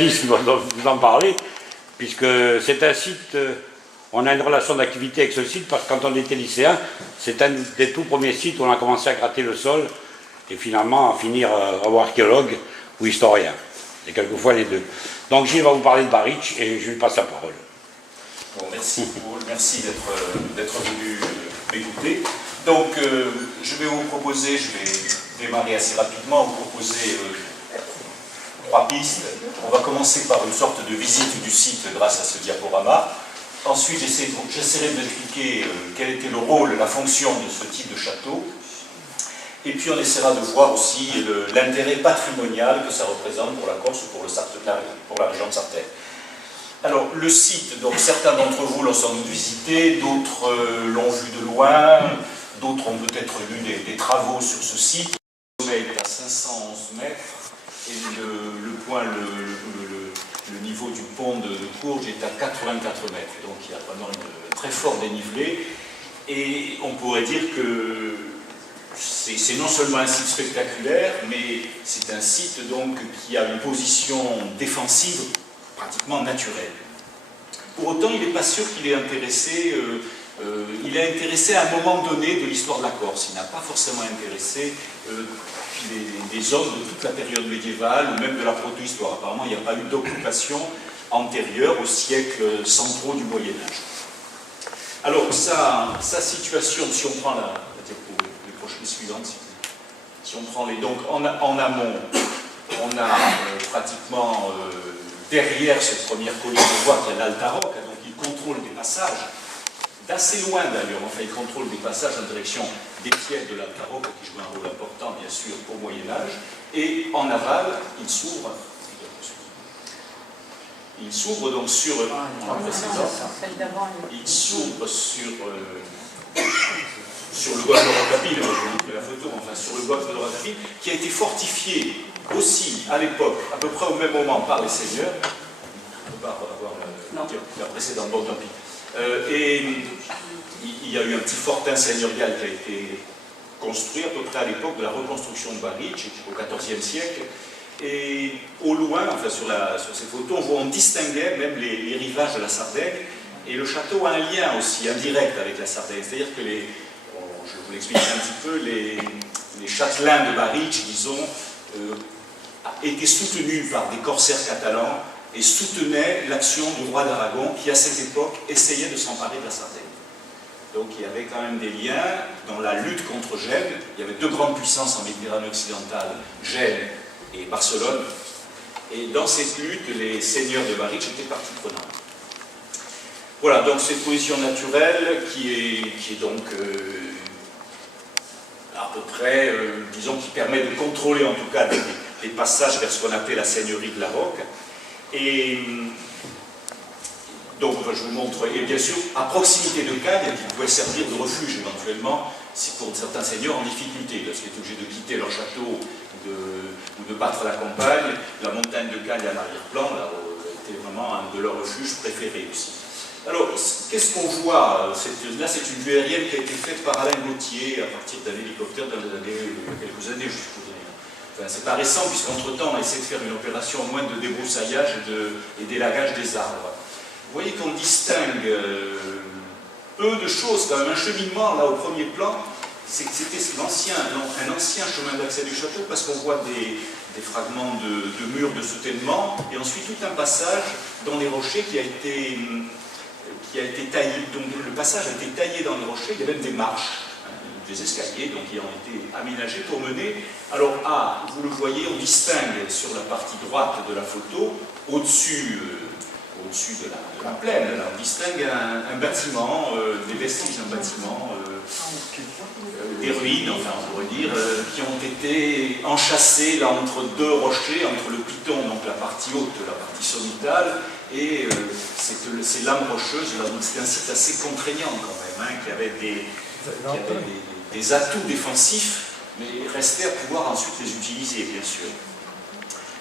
Vous en parler, puisque c'est un site, on a une relation d'activité avec ce site, parce que quand on était lycéen, c'est un des tout premiers sites où on a commencé à gratter le sol, et finalement à finir archéologue ou historien, et quelquefois les deux. Donc Gilles va vous parler de Barich, et je lui passe la parole. Bon, merci Paul, merci d'être venu m'écouter. Donc je vais vous proposer, je vais démarrer assez rapidement, vous proposer 3 pistes. On va commencer par une sorte de visite du site grâce à ce diaporama. Ensuite, j'essaierai d'expliquer quel était le rôle, la fonction de ce type de château. Et puis on essaiera de voir aussi l'intérêt patrimonial que ça représente pour la Corse ou pour la région de Sartène. Alors le site, donc certains d'entre vous l'ont sans doute visité, d'autres l'ont vu de loin, d'autres ont peut-être lu des travaux sur ce site. Le sommet est à 511 mètres. Et le niveau du pont de Courges est à 84 mètres. Donc il y a vraiment un très fort dénivelé. Et on pourrait dire que c'est non seulement un site spectaculaire, mais c'est un site donc qui a une position défensive pratiquement naturelle. Pour autant, il n'est pas sûr qu'il est intéressé. Il est intéressé à un moment donné de l'histoire de la Corse. Il n'a pas forcément intéressé des hommes de toute la période médiévale ou même de la proto-histoire. Apparemment, il n'y a pas eu d'occupation antérieure aux siècles centraux du Moyen-Âge. Alors, sa situation, si on prend les prochaines suivantes, si on prend donc en amont, on a pratiquement derrière cette première colline, on voit qu'il y a l'Alta Rocca, donc il contrôle des passages. D'assez loin d'ailleurs, enfin il contrôle des passages en direction des pieds de l'Alta Rocca qui joue un rôle important bien sûr au Moyen-Âge, et en aval, il s'ouvre donc sur sur le golfe de Rocapille, je vais vous montrer la photo, enfin sur le golfe de Rocapille, qui a été fortifié aussi à l'époque, à peu près au même moment par les seigneurs. On ne peut pas avoir la précédente, bon tant pis. Et il y a eu un petit fortin seigneurial qui a été construit à peu près à l'époque de la reconstruction de Barich, au XIVe siècle. Et au loin, enfin sur ces photos, on distinguait même les rivages de la Sardaigne. Et le château a un lien aussi indirect avec la Sardaigne. C'est-à-dire que je vais vous l'expliquer un petit peu, les châtelains de Barich, disons, étaient soutenus par des corsaires catalans et soutenait l'action du roi d'Aragon qui, à cette époque, essayait de s'emparer de la Sardaigne. Donc il y avait quand même des liens dans la lutte contre Gênes. Il y avait 2 grandes puissances en Méditerranée occidentale, Gênes et Barcelone. Et dans cette lutte, les seigneurs de Barich étaient partie prenante. Voilà, donc cette position naturelle qui est donc à peu près, disons, qui permet de contrôler en tout cas des passages vers ce qu'on appelait la seigneurie de la Rocque. Et donc, je vous montre, et bien sûr, à proximité de Cagnes, qui pouvait servir de refuge éventuellement, pour certains seigneurs en difficulté, parce qu'ils étaient obligés de quitter leur château ou de battre la campagne. La montagne de Cagnes à l'arrière-plan était vraiment un de leurs refuges préférés aussi. Alors, qu'est-ce qu'on voit? Là, c'est une vue aérienne qui a été faite par Alain Gauthier à partir d'un hélicoptère il y a quelques années, je suppose. Enfin, c'est pas récent, puisqu'entre-temps, on a essayé de faire une opération moins de débroussaillage et d'élagage des arbres. Vous voyez qu'on distingue peu de choses, quand même. Un cheminement, là, au premier plan, c'est que c'était un ancien chemin d'accès du château, parce qu'on voit des fragments de murs de soutènement, et ensuite tout un passage dans les rochers qui a été taillé. Donc le passage a été taillé dans les rochers, il y a même des marches, des escaliers donc, qui ont été aménagés pour mener. Alors, vous le voyez, on distingue sur la partie droite de la photo, au-dessus de la plaine, là, on distingue un bâtiment, des vestiges d'un bâtiment, des ruines, enfin on pourrait dire, qui ont été enchâssés là entre 2 rochers, entre le piton, donc la partie haute, la partie sommitale, et ces lames rocheuses. C'est un site assez contraignant quand même, qui avait des atouts défensifs, mais restait à pouvoir ensuite les utiliser, bien sûr.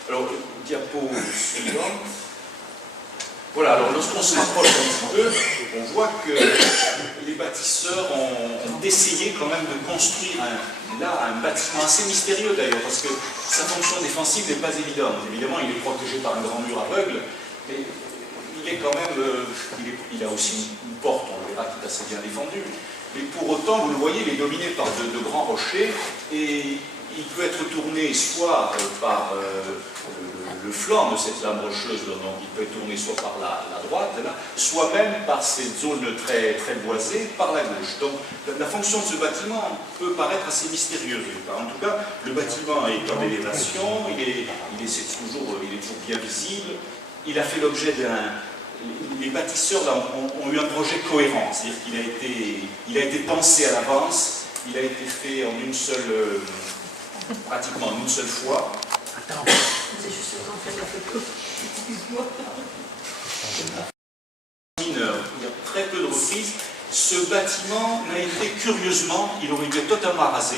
Alors, diapo suivant. Voilà, alors lorsqu'on se rapproche un petit peu, on voit que les bâtisseurs ont essayé quand même de construire là un bâtiment assez mystérieux d'ailleurs, parce que sa fonction défensive n'est pas évidente. Évidemment, il est protégé par un grand mur aveugle, mais il est quand même, il a aussi une porte, on le verra, qui est assez bien défendue. Mais pour autant, vous le voyez, il est dominé par de grands rochers, et il peut être tourné soit par le flanc de cette lame rocheuse, donc il peut être tourné soit par la droite, là, soit même par cette zone très, très boisée, par la gauche. Donc la fonction de ce bâtiment peut paraître assez mystérieuse. En tout cas, le bâtiment est en élévation, il est toujours bien visible. Il a fait l'objet d'un... Les bâtisseurs là, ont eu un projet cohérent, c'est-à-dire qu'il a été pensé à l'avance, il a été fait en une seule... pratiquement en une seule fois. Attends, c'est juste le temps de faire la photo. Excuse-moi. Il y a très peu de reprises. Ce bâtiment n'a été curieusement, il aurait été totalement arasé.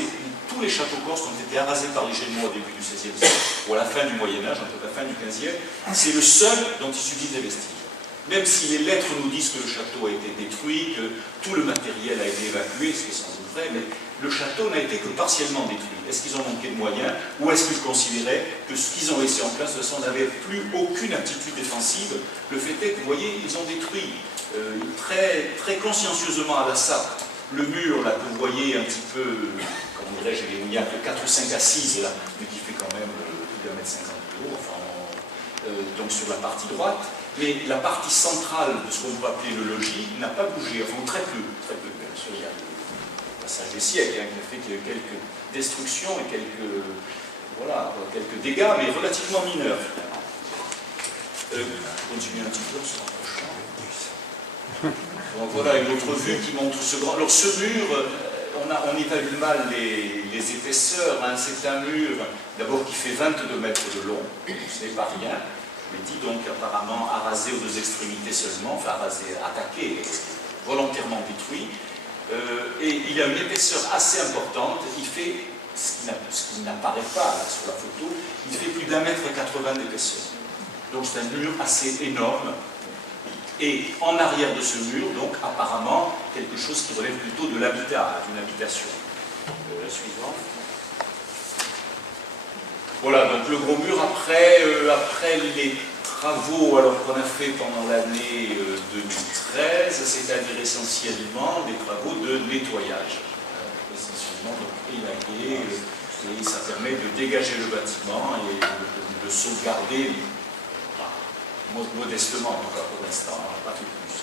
Tous les châteaux corses ont été arasés par les Génois au début du XVIe siècle, ou à la fin du Moyen-Âge, entre la fin du XVe. C'est le seul dont il subsiste des vestiges. Même si les lettres nous disent que le château a été détruit, que tout le matériel a été évacué, ce qui est sans doute vrai, mais le château n'a été que partiellement détruit. Est-ce qu'ils ont manqué de moyens, ou est-ce qu'ils considéraient que ce qu'ils ont laissé en place, de toute façon, n'avait plus aucune aptitude défensive? Le fait est que, vous voyez, ils ont détruit très, très consciencieusement à la sape le mur, là, que vous voyez un petit peu, comment dirais-je, il y a que 4 ou 5 assises, là, mais qui fait quand même plus d'1,50 m de haut, enfin, donc sur la partie droite. Mais la partie centrale de ce qu'on peut appeler le logis n'a pas bougé, enfin très peu, bien sûr, il y a le passage des siècles qui a fait qu'il y a eu quelques destructions et quelques dégâts, mais relativement mineurs finalement. Continuez un petit peu, on se rapproche. Donc voilà une autre vue qui montre ce grand... Alors ce mur, on évalue mal les épaisseurs, hein. C'est un mur d'abord qui fait 22 mètres de long, ce n'est pas rien. Mais dit donc apparemment arasé aux deux extrémités seulement, enfin arasé, attaqué, volontairement détruit. Et il a une épaisseur assez importante. Il fait, ce qui n'apparaît pas là, sur la photo, il fait plus d'1,80 m d'épaisseur. Donc c'est un mur assez énorme. Et en arrière de ce mur, donc apparemment, quelque chose qui relève plutôt de l'habitat, d'une habitation. La suivante. Voilà, donc le gros mur, après les travaux qu'on a fait pendant l'année 2013, c'est-à-dire essentiellement des travaux de nettoyage. Essentiellement, donc élaguer, et ça permet de dégager le bâtiment et de sauvegarder, modestement en tout cas pour l'instant, on n'a pas fait plus.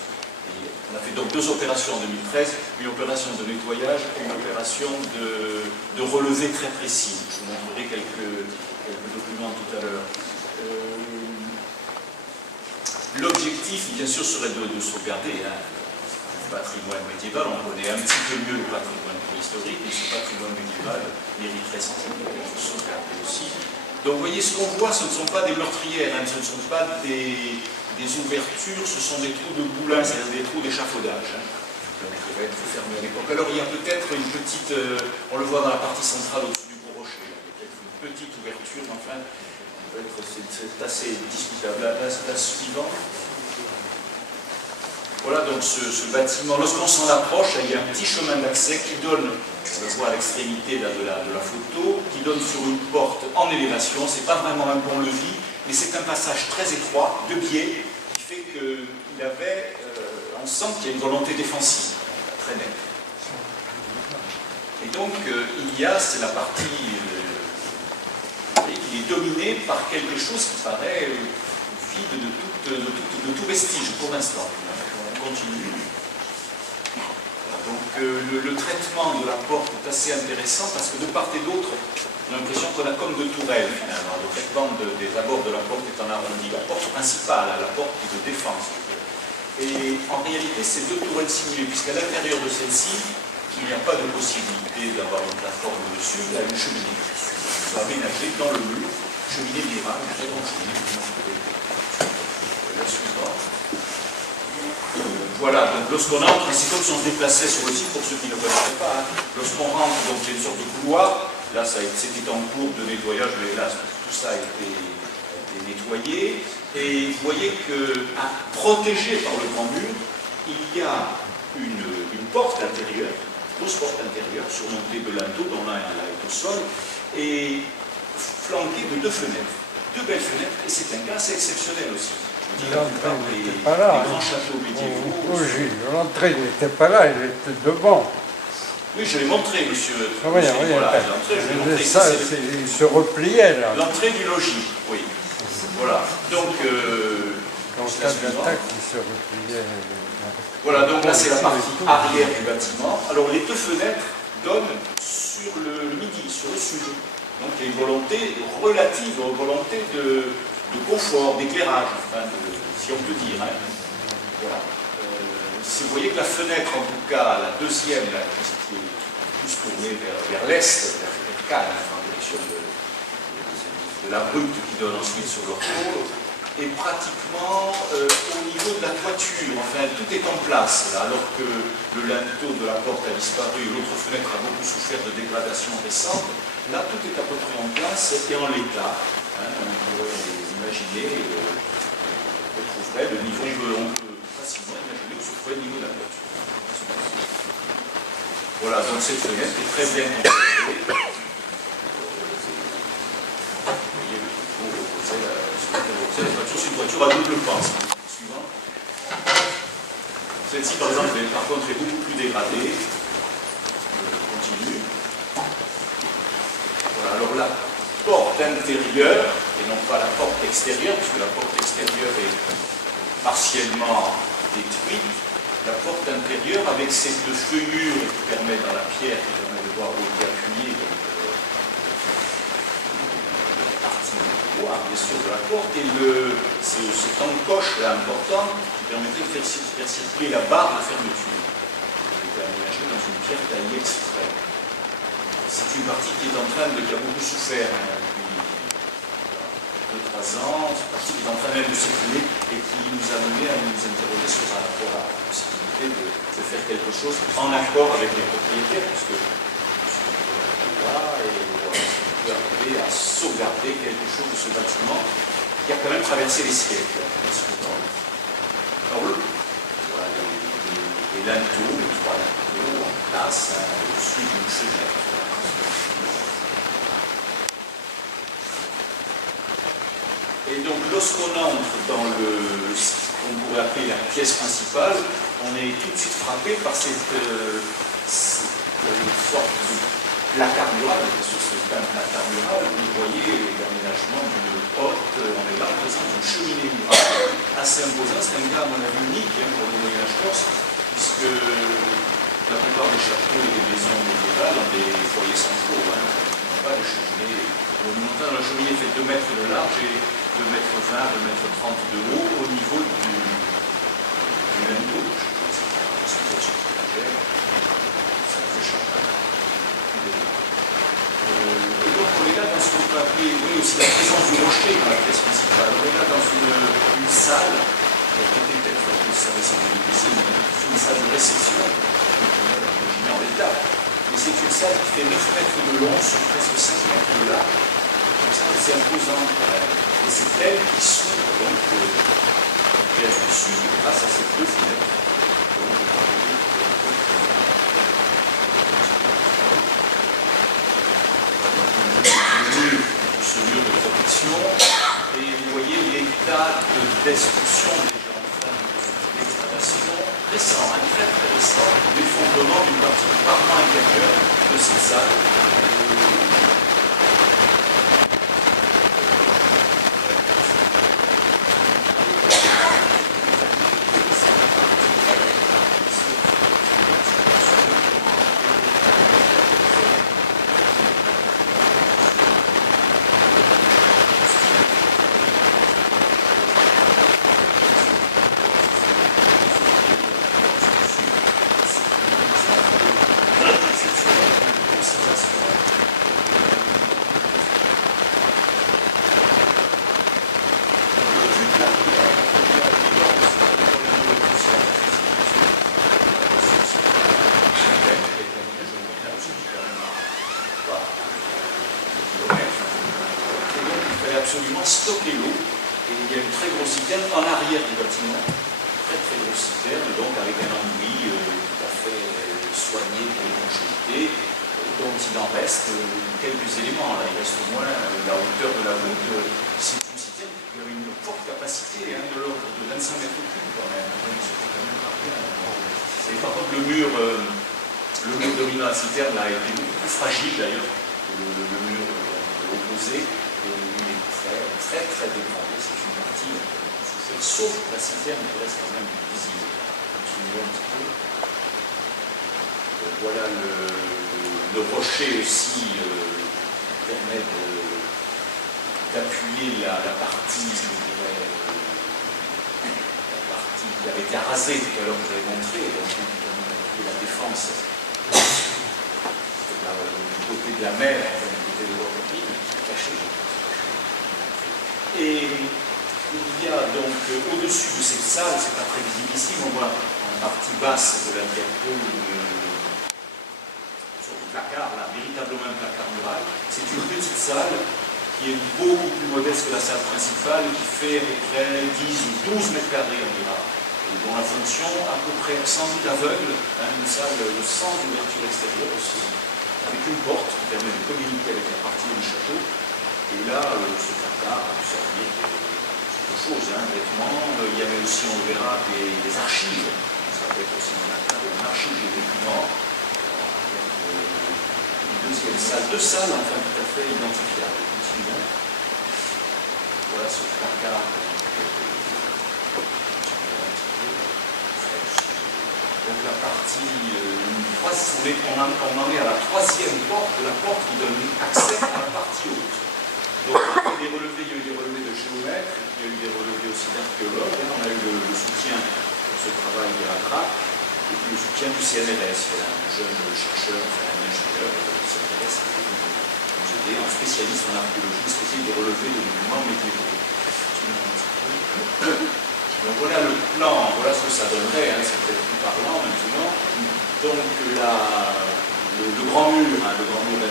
Et on a fait donc 2 opérations en 2013, une opération de nettoyage et une opération de relevé très précis. Je vous montrerai quelques documents tout à l'heure. L'objectif, bien sûr, serait de sauvegarder le patrimoine médiéval. On connaît un petit peu mieux le patrimoine préhistorique, mais ce patrimoine médiéval mériterait sans doute d'être sauvegardé aussi. Donc, vous voyez, ce qu'on voit, ce ne sont pas des meurtrières, hein, ce ne sont pas des ouvertures, ce sont des trous de boulins, c'est-à-dire des trous d'échafaudage. Hein, qui peuvent être fermés à l'époque. Alors, il y a peut-être une petite, on le voit dans la partie centrale au-dessus du gros rocher, il y a peut-être une petite ouverture, mais enfin, c'est assez discutable. La suivante. Voilà donc ce bâtiment. Lorsqu'on s'en approche, il y a un petit chemin d'accès qui donne, on le voit à l'extrémité de la photo, qui donne sur une porte en élévation. Ce n'est pas vraiment un pont-levis, mais c'est un passage très étroit, de biais, qui fait qu'il avait, on sent qu'il y a une volonté défensive, très nette. Et donc, c'est la partie... il est dominé par quelque chose qui paraît vide de tout vestige pour l'instant. On continue. Donc le traitement de la porte est assez intéressant parce que de part et d'autre, on a l'impression qu'on a comme 2 tourelles finalement. Le traitement des abords de la porte est en arrondi. La porte principale, la porte qui est de défense. Et en réalité, c'est 2 tourelles simulées, puisqu'à l'intérieur de celle-ci, il n'y a pas de possibilité d'avoir une plateforme dessus, il y a une cheminée. On va aménager dans le mur, cheminée virale, une très grande cheminée. La suivante. Voilà, donc lorsqu'on entre, c'est comme si on se déplaçait sur le site, pour ceux qui ne connaissent pas. Hein. Lorsqu'on rentre, donc il y a une sorte de couloir, là c'était en cours de nettoyage, mais hélas, tout ça a été nettoyé. Et vous voyez que, protégé par le grand mur, il y a une porte intérieure grosse porte intérieure surmontée de linteaux, dont l'un est au sol, et flanquée de 2 fenêtres. 2 belles fenêtres, et c'est un cas assez exceptionnel aussi. Je dis, la plupart des grands châteaux médiévaux. Oui, l'entrée n'était pas là, elle était devant. Oui, je l'ai montré, monsieur. Oui, Voilà, l'entrée, je l'ai montré. Ça, il se repliait là. L'entrée du logis, oui. Voilà. Donc, En cas d'attaque, il se repliait. voilà, donc là, c'est la partie arrière du bâtiment. Alors, les 2 fenêtres donnent sur le midi, sur le sud. Donc, il y a une volonté relative, une volonté de confort, d'éclairage, enfin, si on peut dire. Hein. Voilà. Si vous voyez que la fenêtre, en tout cas, la deuxième, là, qui est plus tournée vers l'est, vers Cannes, en direction de la brute qui donne ensuite sur leur pôle, est pratiquement au niveau de la toiture. Enfin, tout est en place, là, alors que le linteau de la porte a disparu, l'autre fenêtre a beaucoup souffert de dégradation récente. Là, tout est à peu près en place et en l'état. Hein, on pourrait imaginer, on trouverait le niveau, on peut facilement imaginer que ce soit le niveau de la toiture. Voilà, donc cette fenêtre est très bien conservée. Vous voyez le niveau opposé à cette voiture, c'est une voiture à double pas. Suivant. Celle-ci, par exemple, par contre, est beaucoup plus dégradée. Je continue. Voilà, alors la porte intérieure, et non pas la porte extérieure, puisque la porte extérieure est partiellement détruite, la porte intérieure avec cette feuillure qui permet dans la pierre, qui permet de voir où est appuyé, donc la partie droite, bien sûr, de la porte, et cet encoche là important qui permettait de faire circuler la barre de fermeture, qui était aménagée dans une pierre taillée exprès. C'est une partie qui est en train qui a beaucoup souffert depuis 2-3 ans, c'est une partie qui est en train même de s'écrouler et qui nous a mené à nous interroger sur un rapport à la possibilité de faire quelque chose en accord avec les propriétaires, puisque je suis là et voilà, on peut arriver à sauvegarder quelque chose de ce bâtiment qui a quand même traversé les siècles. Alors, voilà, les linteaux, les 3 linteaux en place, au-dessus d'une fenêtre. Et donc, lorsqu'on entre dans ce qu'on pourrait appeler la pièce principale, on est tout de suite frappé par cette sorte de placard mural, bien sûr, c'est un placard mural, vous voyez l'aménagement d'une porte, on est là en présence d'une cheminée murale assez imposante. C'est un cas, à mon avis, unique pour le Moyen-Âge corse, puisque la plupart des châteaux et des maisons médiévales ont des foyers centraux, ils n'ont pas de cheminée. Le montant de la cheminée fait 2 mètres de large et 2,20 m, 2,30 m de haut au niveau du linteau. Et donc on est là dans ce qu'on peut appeler, oui, aussi la présence du rocher dans la pièce principale. On est là dans une salle qui a été peut-être conservée sans difficile, une salle de réception, imaginée en l'état. Mais c'est une salle qui fait 9 mètres de long sur presque 5 mètres de large. C'est imposant. Et c'est elle qui s'ouvre donc vers le sud grâce à ces 2 fenêtres. Ce mur de protection, et vous voyez l'état de destruction déjà en fin de dégradation récent, très très récent, l'effondrement d'une partie du parement intérieur de cette salle. Absolument stocker l'eau, et il y a une très grosse citerne en arrière du bâtiment, très très grosse citerne, donc avec un enduit tout à fait soigné pour les dont il en reste quelques éléments. Là, il reste au moins la hauteur de la voûte. C'est une citerne qui avait une forte capacité, de l'ordre de 25 mètres cubes quand même. Donc, c'était quand même pas bien. Et par contre, le mur dominant la citerne là, a été beaucoup plus fragile d'ailleurs que le mur opposé. Et il est très très dégradé. C'est une partie sauf la citerne qui reste quand même visible. Continuons un petit peu. Voilà le rocher aussi permet d'appuyer la partie, je dirais, la partie qui avait été arasée tout à l'heure, que vous avez montré, donc qui permet d'appuyer la défense du côté de la mer, enfin du côté de l'Europe caché. Et il y a donc au-dessus de cette salle, c'est pas très visible ici, mais on voit en partie basse de la diapo sur le placard, là, véritablement un placard mural. C'est une petite salle qui est beaucoup plus modeste que la salle principale, qui fait à peu près 10 ou 12 mètres carrés environ, et dont la fonction à peu près sans doute aveugle, une salle sans ouverture extérieure aussi, avec une porte qui permet de communiquer avec la partie du château. Et là, ce placard a pu servir de choses, vêtements. Il y avait aussi, on le verra, des archives. Ça peut être aussi un placard, une archive des documents. Une deuxième salle, deux salles enfin tout à fait identifiables. Continuons. Voilà ce placard. Donc la partie, on en est à la troisième porte, la porte qui donne accès à la partie haute. Donc il y a eu des relevés de géomètres, il y a eu des relevés aussi d'archéologues, on a eu le soutien pour ce travail de la DRAC, et puis le soutien du CNRS, il y a un jeune chercheur, enfin un ingénieur du CNRS qui est venu nous aider, un spécialiste en archéologie, spécialiste des relevés de documents météorologiques. Donc voilà le plan, voilà ce que ça donnerait, c'est peut-être plus parlant maintenant. Donc le grand mur, d'1,80 m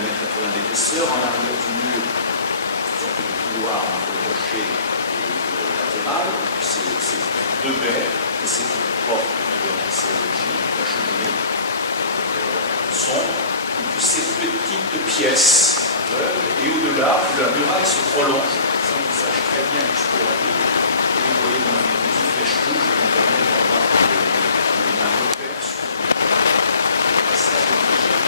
d'épaisseur, en arrière du mur, une sorte de couloir entre le rocher et le latéral, et puis ces deux baies, et ces portes qui donnent accès au logis, la cheminée, le son, et puis ces petites pièces aveugles, et au-delà, la muraille se prolonge, sans qu'il sache très bien jusqu'où la ville, et vous voyez dans une petite flèche rouge qui permet d'avoir un repère sur le passage de l'origine.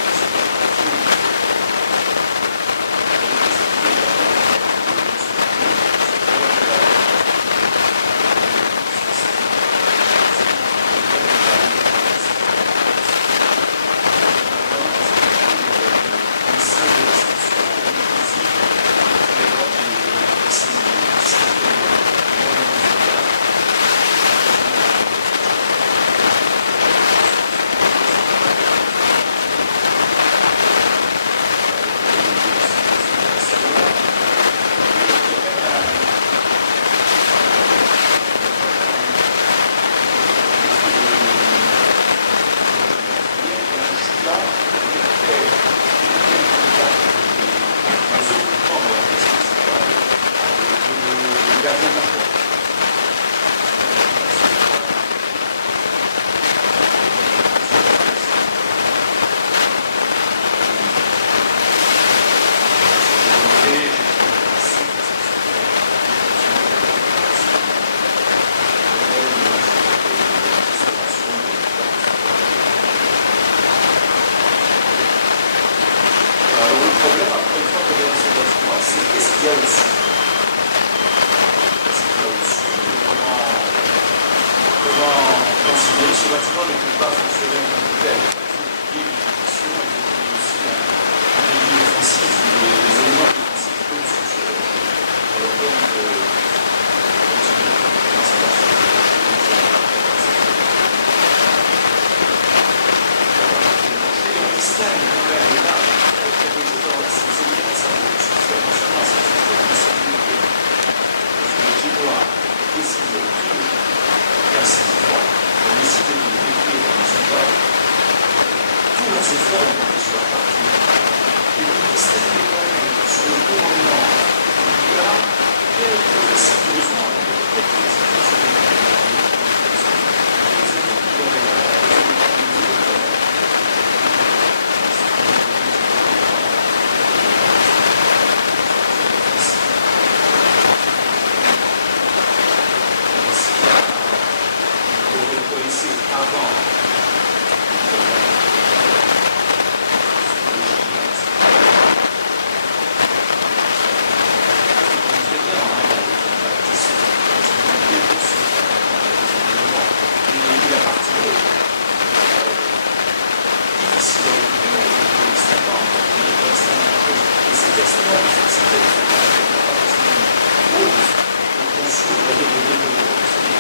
de cette cité,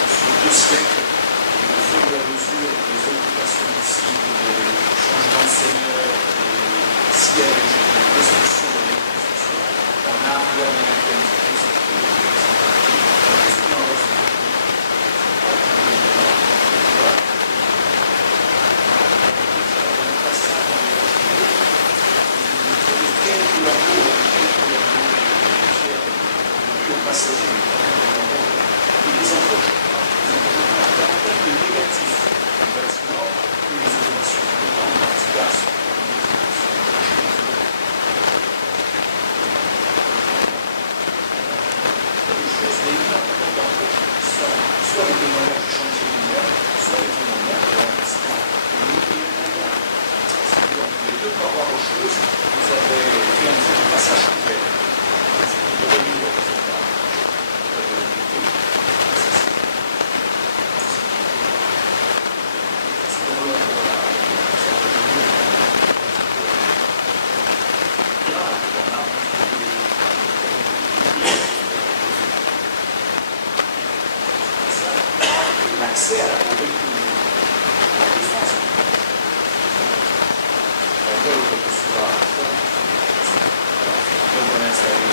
sur deux siècles, au fur et à mesure des occupations du site, des changements de seigneurs, des sièges, des destructions et des constructions, on a arrivé à mécaniser cette partie. Qu'est-ce qu'il en reste? Quelques lambeaux au passager, et les encoches. Davantage de négatif du bâtiment que les automations, notamment en partie basse. Les choses, mais énormément d'encoches qui sont soit les témoignages du chantier lui-même, soit les témoignages de l'enregistrement de l'auto-témoignage. C'est-à-dire les deux parois rocheuses, vous avez fait un passage couvert. Vous avez mis le résultat. L'accès à la conduite de la défense. La gueule que ce soit donc on a installé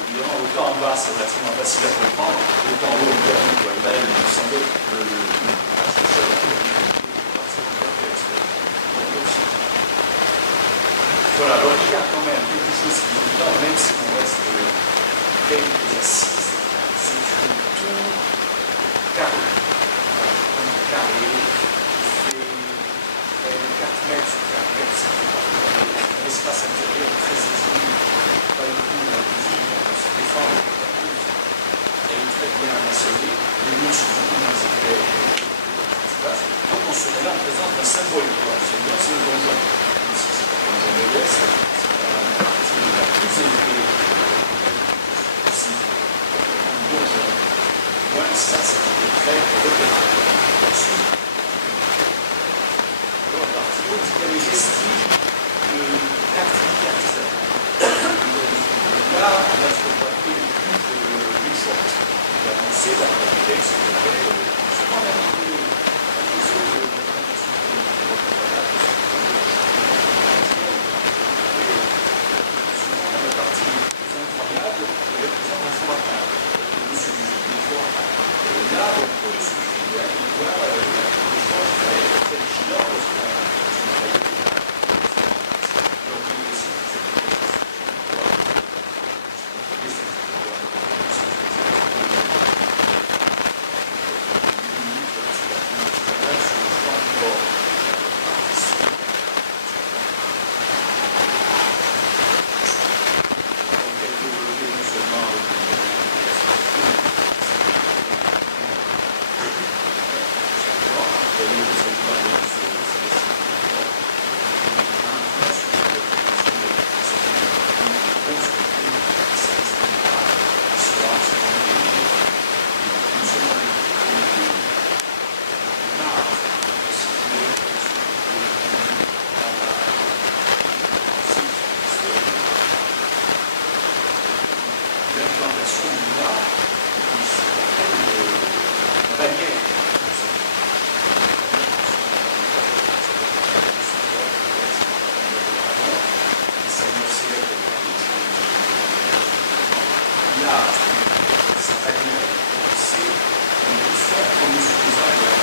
évidemment, autant en bas c'est relativement facile à comprendre, autant en haut on peut aller, il me semblait voilà, alors il y a quand même quelque chose qui est évident, même si on reste quelques assises, c'est une tour carrée. Une carrée qui fait 4 mètres sur 4 mètres, un espace intérieur très exigu, pas du tout visible, on peut se défendre. Elle est très bien maçonnée, les murs sont beaucoup moins épais. Donc on se met là en présence d'un symbole, c'est bien, c'est le donjon. Comme je me laisse, c'est la partie la plus élevée possible. Un donjon. Moi, ça, c'était très repérable. Ensuite, dans la partie haute, il y a les vestiges de l'activité artisanale. Là, on a exploité le plus d'une chose. Il a pensé d'après le texte qui avait souvent arrivé à des autres de la incroyable, il y a plusieurs informations. Au-dessus du vide, des fois. Et là, au-dessus du vide, il voit des fois qu'il fallait être très vigilant parce que donc il est aussi l'implantation du bar qui s'appelle bannière. Là, sa bannière, c'est une mission comme le suffisant de la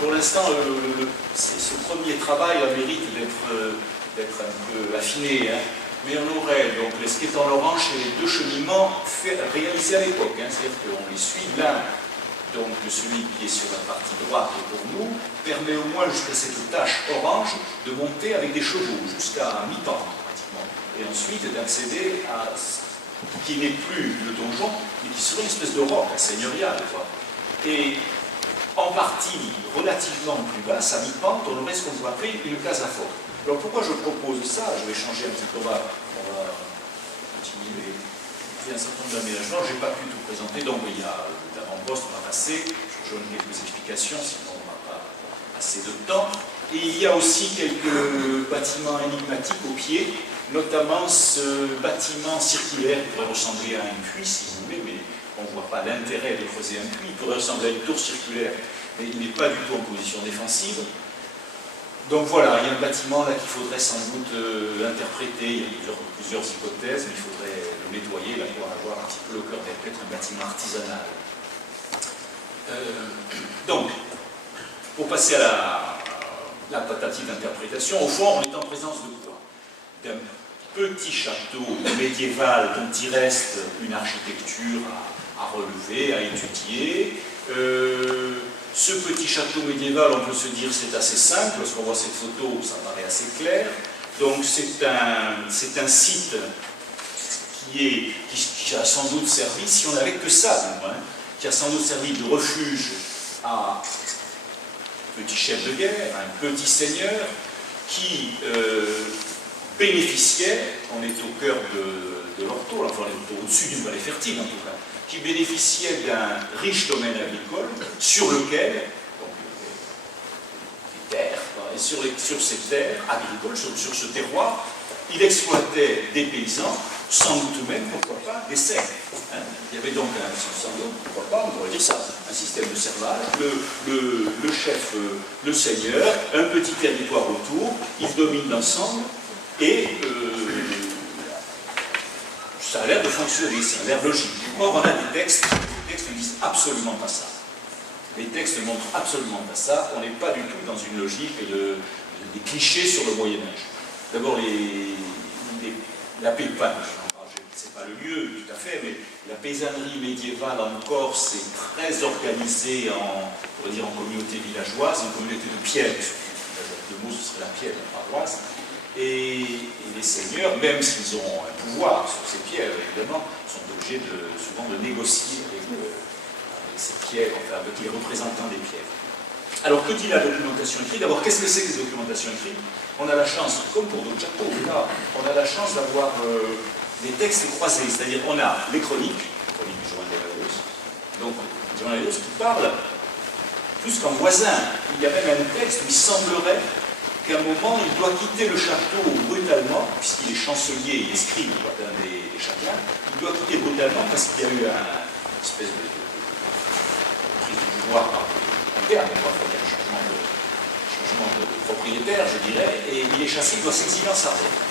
Pour l'instant, ce premier travail a mérite d'être un peu affiné, hein. Mais on aurait, donc, ce qui est en orange, c'est les deux cheminements réalisés à l'époque, hein. C'est-à-dire qu'on les suit. L'un, donc celui qui est sur la partie droite pour nous, permet au moins jusqu'à cette tache orange de monter avec des chevaux, jusqu'à mi-pente pratiquement. Et ensuite d'accéder à ce qui n'est plus le donjon, mais qui serait une espèce de roc, un seigneurial, quoi. Et en partie relativement plus basse, à mi-pente, on aurait ce qu'on pourrait appeler une case à forte. Alors pourquoi je propose ça? Je vais changer un petit peu, on va continuer. Il y a un certain nombre d'aménagements, je n'ai pas pu tout présenter, donc il y a l'avant-poste, on va passer, je donne quelques explications, sinon on n'aura pas assez de temps. Et il y a aussi quelques bâtiments énigmatiques au pied, notamment ce bâtiment circulaire qui pourrait ressembler à un puits, si vous voulez, mais on ne voit pas l'intérêt de creuser un puits. Il pourrait ressembler à une tour circulaire, mais il n'est pas du tout en position défensive. Donc voilà, il y a un bâtiment là qu'il faudrait sans doute interpréter. Il y a plusieurs hypothèses, mais il faudrait le nettoyer là, pour avoir un petit peu au cœur des peut-être un bâtiment artisanal. Donc, pour passer à la tentative d'interprétation, au fond, on est en présence de quoi? D'un petit château médiéval dont il reste une architecture à relever, à étudier. Ce petit château médiéval, on peut se dire c'est assez simple, lorsqu'on voit cette photo, ça paraît assez clair. Donc c'est un site qui a sans doute servi, si on n'avait que ça, hein, qui a sans doute servi de refuge à un petit chef de guerre, un petit seigneur, qui bénéficiait, on est au cœur de l'Ortho, enfin on est au-dessus d'une vallée fertile en tout cas, qui bénéficiait d'un riche domaine agricole sur lequel, donc les terres, et sur ces terres agricoles, sur ce terroir, il exploitait des paysans, sans doute même, pourquoi pas, des serfs. Hein. Il y avait donc, sans doute, pourquoi pas, on pourrait dire ça, un système de servage, le chef, le seigneur, un petit territoire autour, il domine l'ensemble, et ça a l'air de fonctionner, ça a l'air logique. Or, on a des textes ne disent absolument pas ça. Les textes ne montrent absolument pas ça, on n'est pas du tout dans une logique des clichés sur le Moyen-Âge. D'abord, la c'est pas le lieu tout à fait, mais la paysannerie médiévale en Corse est très organisée on pourrait dire en communauté villageoise, une communauté de pièves, le mot ce serait la piève, la paroisse, et les seigneurs, même s'ils ont un pouvoir sur ces pièves, évidemment, sont obligés souvent de négocier avec ces pièves, enfin avec les représentants des pièves. Alors, que dit la documentation écrite? D'abord, qu'est-ce que c'est que les documentations écrites? On a la chance, comme pour d'autres chapeaux, on a la chance d'avoir des textes croisés, c'est-à-dire on a les chroniques du Joan de Vadeus, donc Joan de Vadeus qui parle plus qu'en voisin. Il y a même un texte où il semblerait qu'à un moment, il doit quitter le château brutalement, puisqu'il est chancelier et scribe d'un des châtelains, il doit quitter brutalement parce qu'il y a eu une espèce de prise du pouvoir par interne, on va faire un changement de propriétaire, je dirais, et il est chassé, il doit s'exiler en Sardaigne.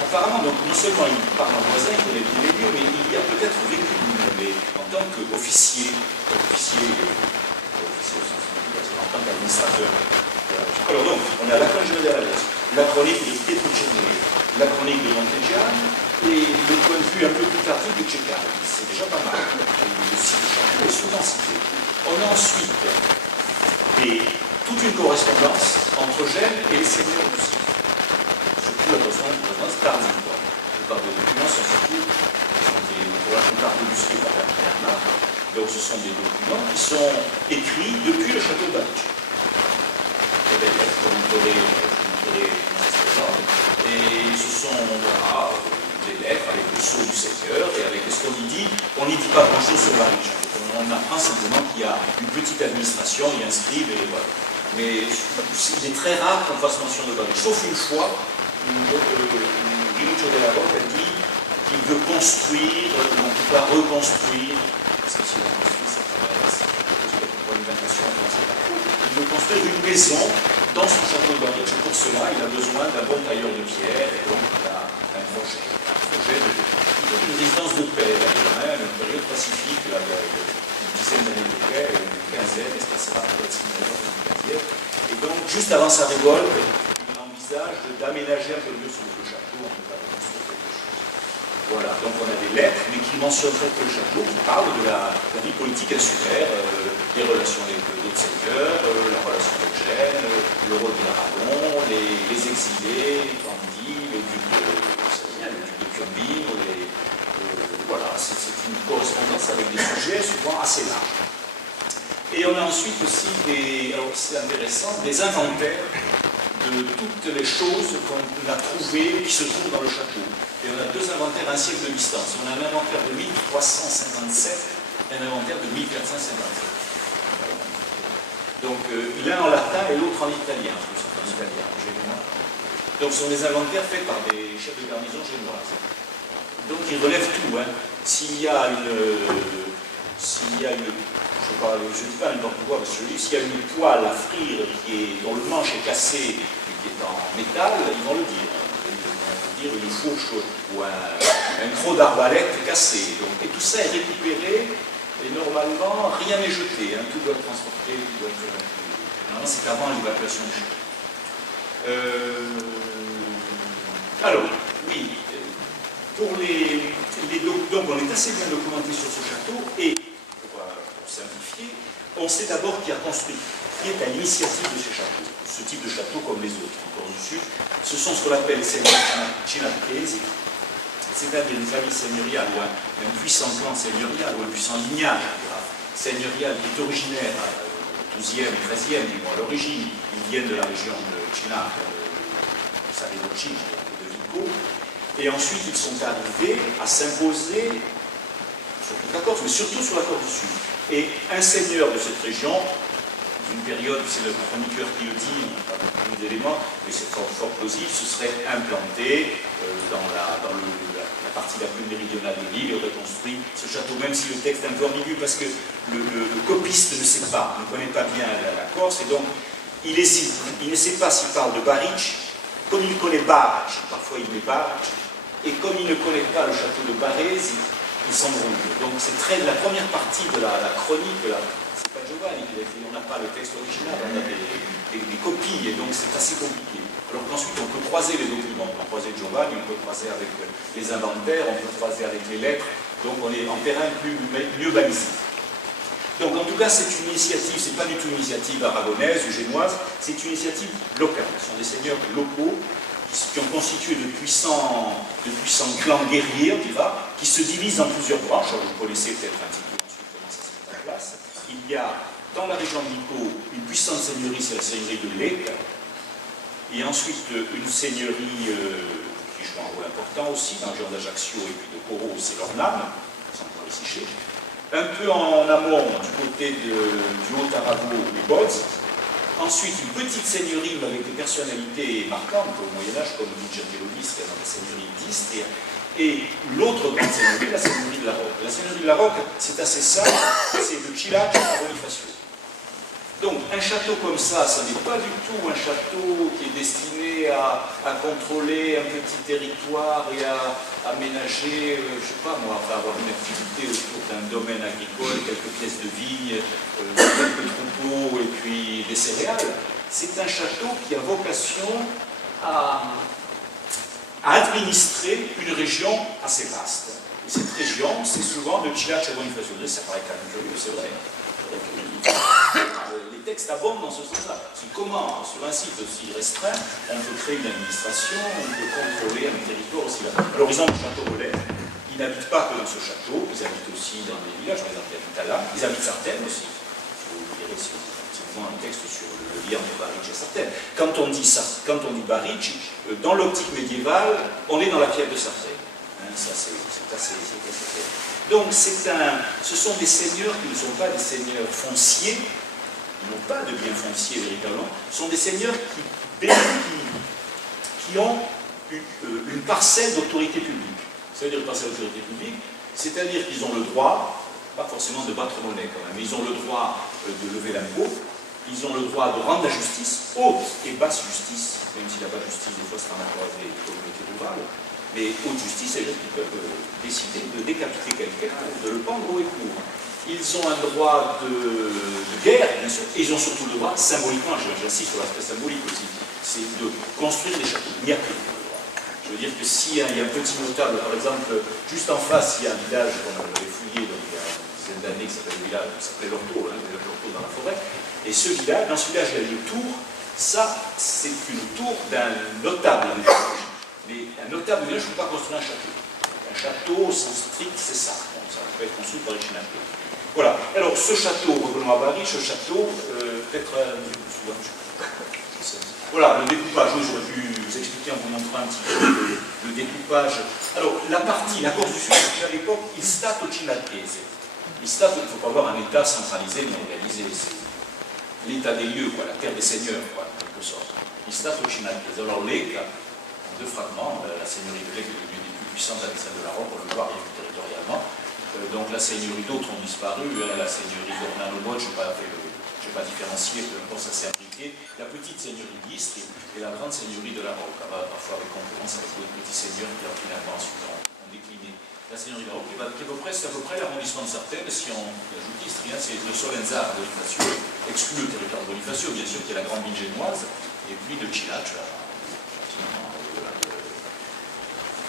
Apparemment, donc, non seulement il parle en voisin, il connaît tous les lieux, mais il y a peut-être vécu mais en tant qu'officier, en tant qu'administrateur. Alors donc, on a la chronique de la chronique de Petruccelli, la chronique de Montegiano, et le point de vue un peu plus tardif de Ceccari. C'est déjà pas mal. Le site de Château est souvent cité. On a ensuite toute une correspondance entre Gênes et les seigneurs du site. La correspondance tardive. La plupart des documents sont surtout, pour la plupart illustrés par la Bernard, donc ce sont des documents qui sont écrits depuis le château de Bariche. Je vous montrerai comment ça se présente. Et ce sont des lettres avec le sceau du seigneur et avec ce qu'on y dit. On n'y dit pas grand-chose sur Bariche. On apprend simplement qu'il y a une petite administration, il y a un scribe et voilà. Mais il est très rare qu'on fasse mention de Bariche, sauf une fois. Guiluccio della Rocca dit qu'il veut construire, ou en tout cas reconstruire, parce que si on construit, ça traverse, pour l'inventation, il veut construire une maison dans son château de Bariche, et pour cela, il a besoin d'un bon tailleur de pierre, et donc il a un projet de résidence de paix, une période pacifique, une dizaine d'années de paix, une quinzaine, et ça sera peut-être et donc, juste avant sa révolte, d'aménager un peu mieux le château, en tout cas de construire quelque chose. Voilà, donc on a des lettres, mais qui mentionneraient que le château, qui parlent de la vie politique insulaire, les relations avec d'autres seigneurs, la relation avec Gênes, le rôle de l'Aragon, les exilés, les Candis, le duc de Piombino, voilà, c'est une correspondance avec des sujets souvent assez larges. Et on a ensuite aussi alors c'est intéressant, des inventaires de toutes les choses qu'on a trouvées, qui se trouvent dans le château. Et on a deux inventaires à un siècle de distance. On a un inventaire de 1357 et un inventaire de 1457. Donc l'un en latin et l'autre en italien, en italien, en génois. Donc ce sont des inventaires faits par des chefs de garnison génoises. Donc ils relèvent tout. Hein. S'il y a une je ne dis pas n'importe quoi, parce que s'il y a une poêle à frire dont le manche est cassé et qui est en métal, ils vont le dire. Ils vont dire une fourche ou un croc d'arbalète cassé. Donc, et tout ça est récupéré et normalement rien n'est jeté. Hein. Tout doit être transporté, tout doit être évacué. Normalement, c'est avant l'évacuation du château. Alors, oui, donc on est assez bien documenté sur ce château et simplifié, on sait d'abord qui a construit. qui est à l'initiative de ces châteaux. Ce type de château comme les autres, encore du Sud, ce sont ce qu'on appelle les seigneuries chinapesi, c'est-à-dire une famille seigneuriale ou un puissant clan seigneurial ou un puissant lignage seigneurial qui est originaire du 12e, 13e, à l'origine. Ils viennent de la région de China, de Sarinochi, de Vico, et ensuite ils sont arrivés à s'imposer sur toute la Corse, mais surtout sur la Corse du Sud. Et un seigneur de cette région, d'une période, c'est le chroniqueur qui le dit, on n'a pas beaucoup d'éléments, mais c'est fort plausible, se serait implanté dans la partie la plus méridionale de l'île et aurait construit ce château, même si le texte est un peu ambigu, parce que le copiste ne sait pas, ne connaît pas bien la Corse, et donc il hésite, il ne sait pas s'il parle de Baric, comme il connaît Baric, parfois il met Baric, et comme il ne connaît pas le château de Barèse, il s'embrouille. Donc c'est la première partie de la chronique, c'est pas Giovanni qui l'a fait, on n'a pas le texte original, on a des copies, et donc c'est assez compliqué. Alors qu'ensuite on peut croiser les documents, on peut croiser Giovanni, on peut croiser avec les inventaires, on peut croiser avec les lettres, donc on est en terrain mieux balisé. Donc en tout cas c'est une initiative, c'est pas du tout une initiative aragonaise ou génoise, c'est une initiative locale. Ce sont des seigneurs locaux qui ont constitué de puissants clans guerriers, on dira, qui se divisent en plusieurs branches. Alors, vous connaissez peut-être un petit peu ensuite comment ça se met en place. Il y a dans la région de Vico une puissante seigneurie, c'est la seigneurie de Lec, et ensuite une seigneurie qui joue un rôle important aussi dans la région d'Ajaccio et puis de Coro, c'est l'Orname, sans encore les Siché. Un peu en amont, du côté du Haut-Aravo, les Boz. Ensuite, une petite seigneurie avec des personnalités marquantes au Moyen-Âge, comme Vicentelodis, qui est dans la seigneurie d'Istria, et l'autre grande seigneurie, la seigneurie de la Roque. La seigneurie de la Roque, c'est assez simple, c'est de Chilac à Bonifacio. Donc, un château comme ça, ce n'est pas du tout un château qui est destiné à contrôler un petit territoire et à aménager, je ne sais pas moi, à avoir une activité autour d'un domaine agricole, quelques pièces de vigne, quelques troupeaux et puis des céréales. C'est un château qui a vocation à administrer une région assez vaste. Et cette région, c'est souvent de Chilac à Bonifacio. Ça paraît quand même curieux, c'est vrai. Les textes abondent dans ce sens-là. C'est comment, sur un site aussi restreint, on peut créer une administration, on peut contrôler un territoire aussi là. Alors, ils ont le château Relais. Ils n'habitent pas que dans ce château, ils habitent aussi dans des villages, par exemple, ils habitent à Lame, ils habitent Sartène aussi. Vous verrez si vous un texte sur le lien entre Baric et Sartène. Quand on dit Baric, dans l'optique médiévale, on est dans la pierre de Sartène. Ça, c'est assez clair. Donc, ce sont des seigneurs qui ne sont pas des seigneurs fonciers, ils n'ont pas de biens fonciers véritablement, ce sont des seigneurs qui ont une parcelle d'autorité publique. Ça veut dire une parcelle d'autorité publique, c'est-à-dire qu'ils ont le droit, pas forcément de battre monnaie quand même, mais ils ont le droit de lever l'impôt, ils ont le droit de rendre la justice, haute et basse justice, même si la basse justice, des fois, c'est en accord avec les communautés rurales. Mais haute justice, c'est-à-dire qu'ils peuvent décider de décapiter quelqu'un, de le pendre au écourt. Ils ont un droit de guerre, bien sûr, et ils ont surtout le droit, symboliquement, j'insiste sur l'aspect symbolique aussi, c'est de construire des châteaux. Il n'y a que le droit. Je veux dire que s'il y a un petit notable, par exemple, juste en face, il y a un village qu'on avait fouillé donc, il y a une dizaine d'années, qui s'appelait Lorto, Lorto dans la forêt, et ce village, dans ce village, il y a une tour, ça, c'est une tour d'un notable. Mais un notable village ne peut pas construire un château. Un château, au sens strict, c'est ça. Bon, ça peut être construit par les Chinapés. Voilà. Alors, ce château, revenons à Baric, ce château, peut-être... voilà, le découpage. J'aurais pu vous expliquer en vous montrant un petit peu le découpage. Alors, la Corse du Sud, à l'époque, il state au Chinapé. Il state, il ne faut pas avoir un État centralisé mais organisé. C'est l'état des lieux, quoi, la terre des seigneurs, quoi, en quelque sorte. Il state au Chinapé. Alors, deux fragments, la seigneurie de Lec est devenue des plus puissantes avec celle de la Roque, on le voit bien territorialement. Donc la seigneurie d'autres ont disparu, la seigneurie d'Ornano-Mod, je n'ai pas différencié, peu importe, ça s'est impliqué. La petite seigneurie d'Istre et la grande seigneurie de la Roque, parfois avec concurrence avec d'autres petits seigneurs qui finalement ensuite ont décliné. La seigneurie de la Roque, c'est à peu près l'arrondissement de Sartène, si on ajoute Istre, c'est le Solenzar de Bonifacio, exclu le territoire de Bonifacio, bien sûr, qui est la grande ville génoise, et puis de Chilac,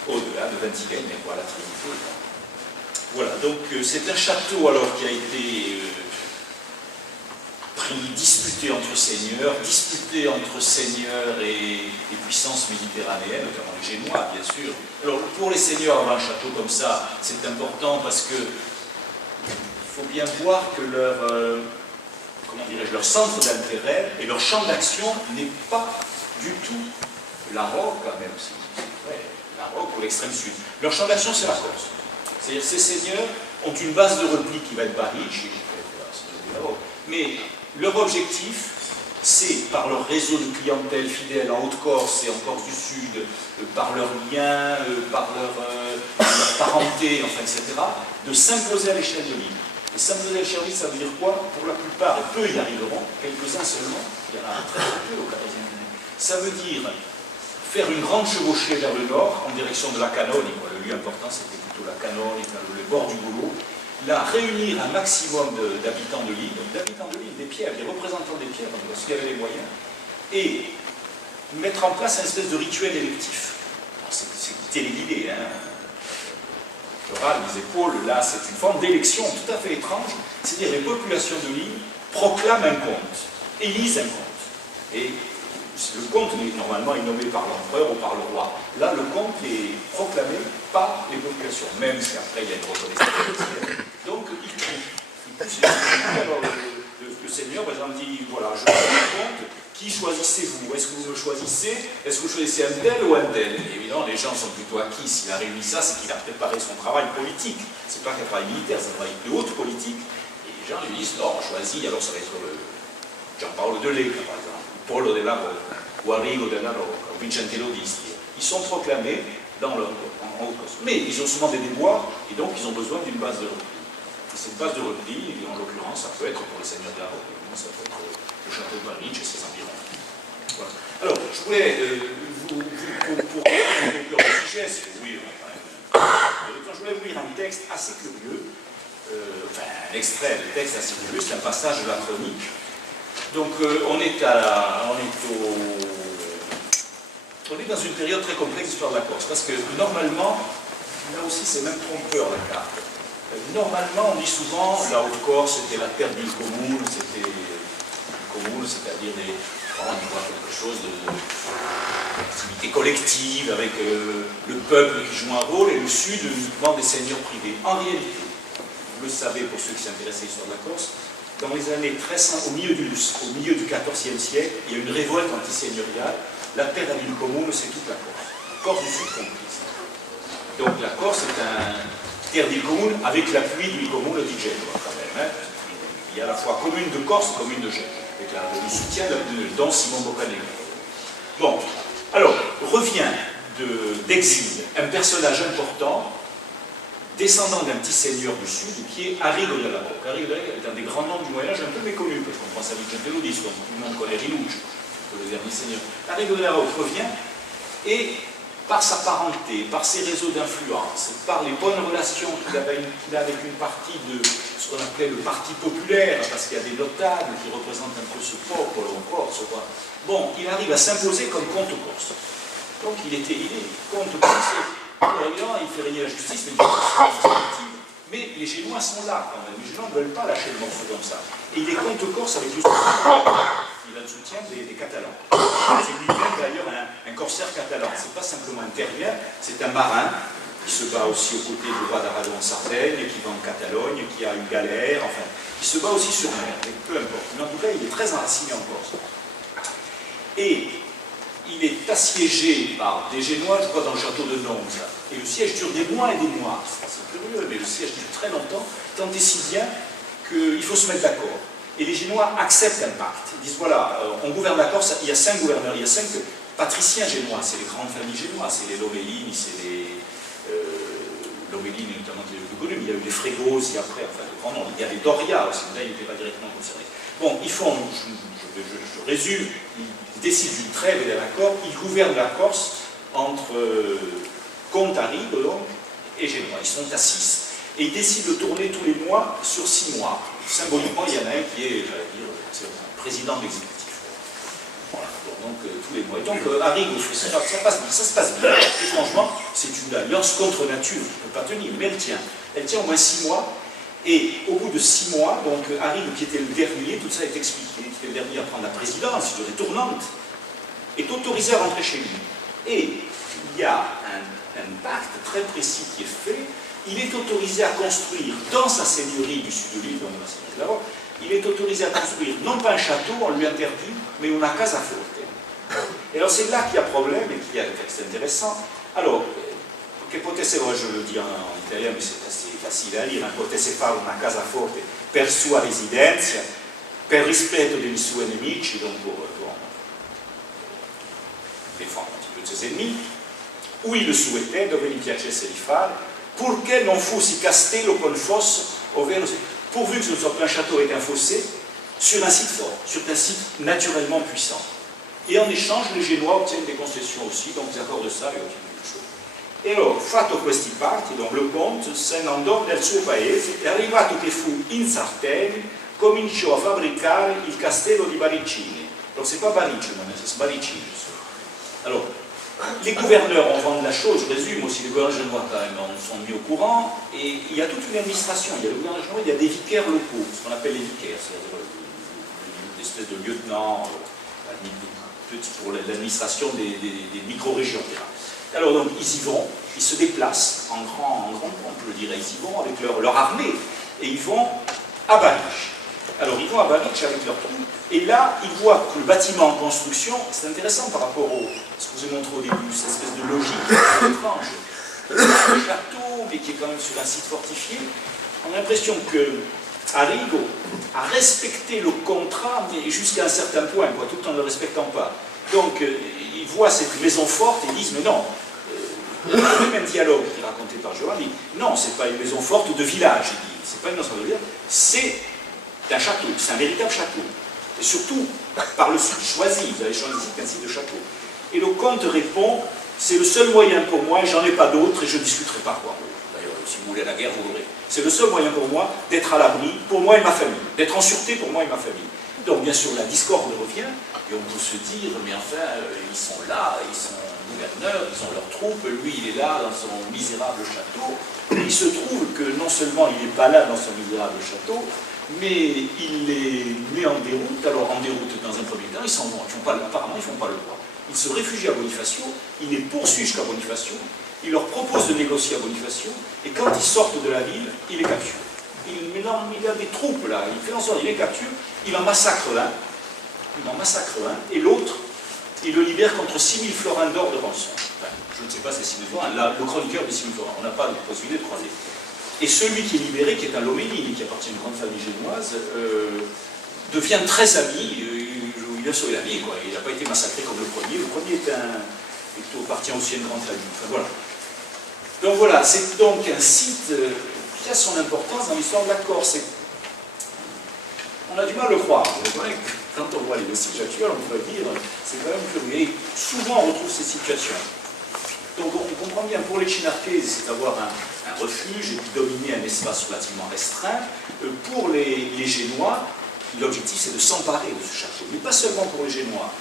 au-delà de Ventigène, et voilà, Trinité. Voilà, donc c'est un château alors qui a été conflits, disputés entre seigneurs et puissances méditerranéennes, notamment les Génois, bien sûr. Alors, pour les seigneurs avoir un château comme ça, c'est important parce que il faut bien voir que leur centre d'intérêt et leur champ d'action n'est pas du tout la Roque, quand même, si la Roque ou l'extrême sud. Leur champ d'action, c'est la Corse. C'est-à-dire ces seigneurs ont une base de repli qui va être Bariche, mais leur objectif, c'est par leur réseau de clientèle fidèle en Haute-Corse et en Corse du Sud, par leurs liens, par leur parenté, enfin, etc., de s'imposer à l'échelle de l'île. Et s'imposer à l'échelle de l'île, ça veut dire quoi? Pour la plupart, et peu y arriveront, quelques-uns seulement, il y en a très peu au XIVe siècle. Ça veut dire faire une grande chevauchée vers le nord, en direction de la Canonie. Le lieu important, c'était plutôt la Canonie, le bord du Goulot. Là, réunir un maximum d'habitants de l'île, des pierres, des représentants des pierres, parce qu'il y avait les moyens, et mettre en place un espèce de rituel électif. C'est téléguidé, hein. Floral, les épaules, là, c'est une forme d'élection tout à fait étrange, c'est-à-dire les populations de l'île proclament un comte, élisent un comte. Et le comte, normalement, est nommé par l'empereur ou par le roi. Là, le comte est proclamé par les populations, même si après il y a une reconnaissance. Donc, il pousse alors le seigneur, par exemple, dit, voilà, je suis le comte, qui choisissez-vous? Est-ce que vous me choisissez? Est-ce que vous choisissez un tel ou un tel? Et évidemment, les gens sont plutôt acquis. S'il a réuni ça, c'est qu'il a préparé son travail politique. C'est pas qu'un travail militaire, c'est un travail de haute politique. Et les gens lui disent, non, on choisit, alors ça va être Jean-Paul Delay, par exemple, Paulo de la Rocca, ou Arrigo de la Rocca, ou Vincente Lodisti. Ils sont proclamés en Haute-Corse. Mais ils ont souvent des déboires, et donc ils ont besoin d'une base de repli. Et cette base de repli, en l'occurrence, ça peut être pour les seigneurs de la Rocca, ça peut être le château de Bariche et ses environs. Voilà. Alors, je voulais pour conclure le sujet, si vous voulez, je voulais vous lire un texte assez curieux, enfin un extrait de texte assez curieux, c'est un passage de la chronique. Donc on est dans une période très complexe de l'histoire de la Corse, parce que normalement, là aussi c'est même trompeur la carte. Normalement, on dit souvent la Haute-Corse c'était la terre d'île commune, c'est-à-dire on voit quelque chose d'activité collective avec le peuple qui joue un rôle et le sud uniquement des seigneurs privés. En réalité, vous le savez pour ceux qui s'intéressent à l'histoire de la Corse, dans les années 1300, au milieu du XIVe siècle, il y a une révolte antiseigneuriale. La terre à l'île commune, c'est toute la Corse du Sud comprise. Donc la Corse est une terre d'île commune avec l'appui de l'île commune de Genoa quand même. Hein. Il y a à la fois commune de Corse et commune de Gênes, avec le soutien de don Simon Boccanegra. Bon, alors, revient d'exil un personnage important, descendant d'un petit seigneur du Sud, qui est Arrigo de la Rocca. Arrigo de la Rocca est un des grands noms du Moyen-Âge, un peu méconnu, parce qu'on pense à Vincente Lodisti, tout le monde connaît Rinuccio, le dernier seigneur. Arrigo de la Rocca revient, et par sa parenté, par ses réseaux d'influence, par les bonnes relations qu'il a avec une partie de ce qu'on appelait le parti populaire, parce qu'il y a des notables qui représentent un peu ce popolo corse, quoi. Bon, il arrive à s'imposer comme comte corse. Donc il est comte corse. Évidemment, il fait régner la justice, mais les Génois sont là quand même. Les Génois ne veulent pas lâcher le morceau comme ça. Et il est comte corse avec le soutien. Il a le soutien des Catalans. C'est lui-même d'ailleurs un corsaire catalan. C'est pas simplement un terrien, c'est un marin qui se bat aussi aux côtés du roi d'Aragon en Sardaigne, qui va en Catalogne, qui a une galère, enfin, qui se bat aussi sur mer, mais peu importe. Mais en tout cas, il est très enraciné en Corse. Et il est assiégé par des Génois, je crois, dans le château de Nonza. Et le siège dure des mois et des mois. C'est curieux, mais le siège dure très longtemps, tant et si bien qu'il faut se mettre d'accord. Et les Génois acceptent un pacte. Ils disent, voilà, on gouverne la Corse, il y a 5 gouverneurs, il y a 5 patriciens génois, c'est les grandes familles génoises, c'est les Lomellini, c'est les Lomellini notamment qui est le plus connu, mais il y a eu les Frégosi après, enfin de grands noms, il y a les Doria aussi, là ils n'étaient pas directement concernés. Bon, ils font, je résume, ils décident d'une trêve et d'un accord, ils gouvernent la Corse entre Contari, donc, et Génois, ils sont à 6. Et ils décident de tourner tous les mois sur 6 mois. Symboliquement, il y en a un qui est, c'est le président de l'exécutif. Voilà, donc tous les mois. Et donc, Arrigo fait ça se passe bien. Et franchement, c'est une alliance contre nature, qui ne peut pas tenir, mais elle tient. Elle tient au moins 6 mois. Et au bout de 6 mois, donc Arrigo, qui était le dernier, tout ça est expliqué, qui était le dernier à prendre la présidence, une durée tournante, est autorisé à rentrer chez lui. Et il y a un pacte très précis qui est fait. Il est autorisé à construire dans sa seigneurie du sud de l'île, donc dans la seigneurie de la Roque, il est autorisé à construire non pas un château, on lui interdit, mais una casa forte. Et alors c'est là qu'il y a problème et qu'il y a un texte intéressant. Alors, che potesse, je le dis en italien, mais c'est assez facile à lire, potesse fare una casa forte per sua residenza, per rispetto dei suoi nemici, donc pour défendre un petit peu de ses ennemis, où il le souhaitait, dove gli piacesse di fare, purché non fossi castello con fosse, ovvero pourvu que ce ne soit pas un château avec un fossé, sur un site fort, sur un site naturellement puissant. Et en échange, les Génois obtiennent des concessions aussi, donc ils accordent ça et obtiennent quelque chose. E allora, fatto questi patti, donc le comte se ne andò nel suo paese e arrivato che fu in Sardegna, cominciò a fabbricare il castello di Baricini. Donc c'est pas Baricino, mais c'est Baricini. Alors, les gouverneurs en vendent la chose, je résume aussi, les gouverneurs génois quand même en sont mis au courant, et il y a toute une administration, il y a le gouverneur génois, il y a des vicaires locaux, ce qu'on appelle les vicaires, c'est-à-dire des espèces de lieutenants, pour l'administration des micro-régions. Alors donc ils y vont, ils se déplacent en grand on peut le dire, ils y vont avec leur armée, et ils vont à Bariche. Alors ils vont à Bariche avec leurs troupes, et là ils voient que le bâtiment en construction, c'est intéressant par rapport à ce que je vous ai montré au début, cette espèce de logique étrange. Un château, mais qui est quand même sur un site fortifié, on a l'impression que Arrigo a respecté le contrat, mais jusqu'à un certain point, quoi, tout en ne le respectant pas. Donc, ils voient cette maison forte et ils disent, mais non, le même dialogue qui est raconté par Giovanni, non, c'est pas une maison forte de village, il dit, c'est pas une maison de village, c'est un château, c'est un véritable château. Et surtout, par le site choisi, vous avez choisi un site de château. Et le comte répond, c'est le seul moyen pour moi, j'en ai pas d'autre et je discuterai pas quoi. D'ailleurs, si vous voulez la guerre, vous l'aurez. C'est le seul moyen pour moi d'être à l'abri, pour moi et ma famille, d'être en sûreté pour moi et ma famille. Donc bien sûr la discorde revient, et on peut se dire, mais enfin, ils sont là, ils sont gouverneurs, ils ont leurs troupes, lui il est là dans son misérable château, et il se trouve que non seulement il n'est pas là dans son misérable château, mais il les met en déroute. Alors en déroute dans un premier temps, ils s'en vont, apparemment ils ne font pas le droit. Ils se réfugient à Bonifacio, il les poursuit jusqu'à Bonifacio, il leur propose de négocier à Bonifacio, et quand ils sortent de la ville, il les capture. Il a des troupes là, il fait en sorte, il les capture, il en massacre un, et l'autre, il le libère contre 6000 florins d'or de rançon. Enfin, je ne sais pas si c'est 6000 florins, là, le chroniqueur dit 6000 florins, on n'a pas de possibilité de croiser. Et celui qui est libéré, qui est un Loménide, qui appartient à une grande famille génoise, devient très ami, il a sauvé la vie, quoi. Il n'a pas été massacré comme le premier appartient aussi à une grande famille. Enfin, voilà. Donc voilà, c'est donc un site qui a son importance dans l'histoire de la Corse. On a du mal à le croire. Quand on voit les vestiges actuels, on pourrait dire, c'est quand même curieux. Et souvent, on retrouve ces situations. Donc on comprend bien, pour les Chinarchesi, c'est avoir un refuge et puis dominer un espace relativement restreint. Pour les Génois, l'objectif c'est de s'emparer de ce château. Mais pas seulement pour les Génois.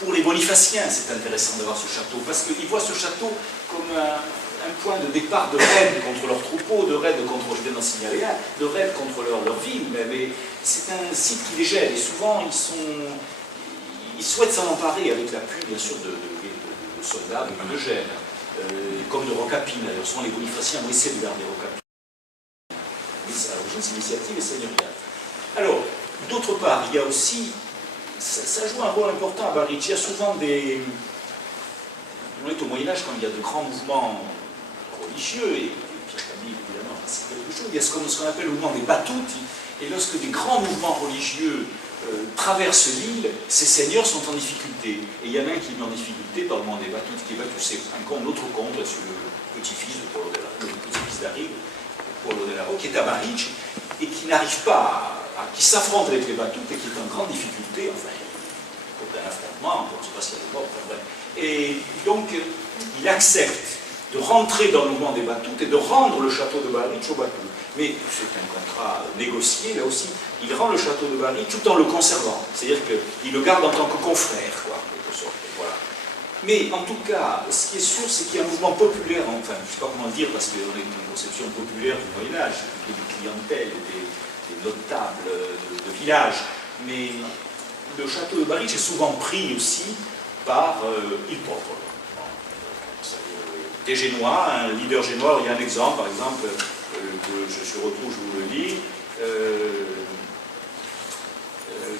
Pour les Bonifaciens, c'est intéressant d'avoir ce château, parce qu'ils voient ce château comme un point de départ de raid contre leurs troupeaux, de raid contre, je viens d'en signaler un, de raid contre leur ville, mais c'est un site qui les gêne, et souvent ils souhaitent s'en emparer avec l'appui, bien sûr, de soldats, de gênes, comme de Rocapine, d'ailleurs, souvent les Bonifaciens ont essayé de garder Rocapine. À l'origine, c'est l'initiative seigneuriale. Alors, d'autre part, il y a aussi ça joue un rôle important à Bariche. Il y a souvent des... On est au Moyen-Âge quand il y a de grands mouvements religieux, et Pierre Camille, évidemment, c'est quelque chose. Il y a ce qu'on appelle le mouvement des battuti, et lorsque des grands mouvements religieux traversent l'île, ces seigneurs sont en difficulté. Et il y en a un qui est mis en difficulté par le mouvement des battuti, qui est battu, c'est un comte, l'autre comte, sur le petit-fils de Paolo le petit-fils d'Arrigo, Paolo della Roque, qui est à Bariche, et qui n'arrive pas qui s'affronte avec les battuti et qui est en grande difficulté, enfin, il y a un affrontement, on ne sait pas s'il y a des morts, enfin bref. Et donc, il accepte de rentrer dans le mouvement des battuti et de rendre le château de Bariche aux battuti. Mais c'est un contrat négocié, là aussi, il rend le château de Bariche tout en le conservant, c'est-à-dire qu'il le garde en tant que confrère, quoi, en quelque sorte, voilà. Mais en tout cas, ce qui est sûr, c'est qu'il y a un mouvement populaire, enfin, je ne sais pas comment le dire, parce qu'on a une conception populaire du Moyen-Âge, c'est plutôt des clientèles, des notables de village. Mais le château de Barič est souvent pris aussi par il popolo. Des Génois, un leader génois, il y a un exemple, par exemple, je retrouve, je vous le lis,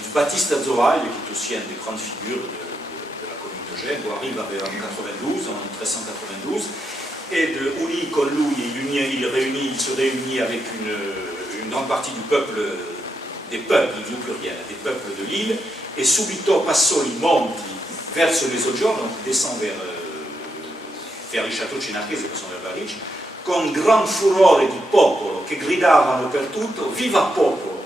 du Baptiste Azoraï, qui est aussi une des grandes figures de la commune de Gênes, qui arrive en 92, en 1392, et de Uli Collou, il se réunit avec une grande partie du peuple, des peuples, il ne veut plus rien, des peuples de l'île, et subito passo il monti verso les autres donc il descend vers il château Cinarchese, che sono vers Barič, con gran furore di popolo, che gridavano per tutto, viva popolo,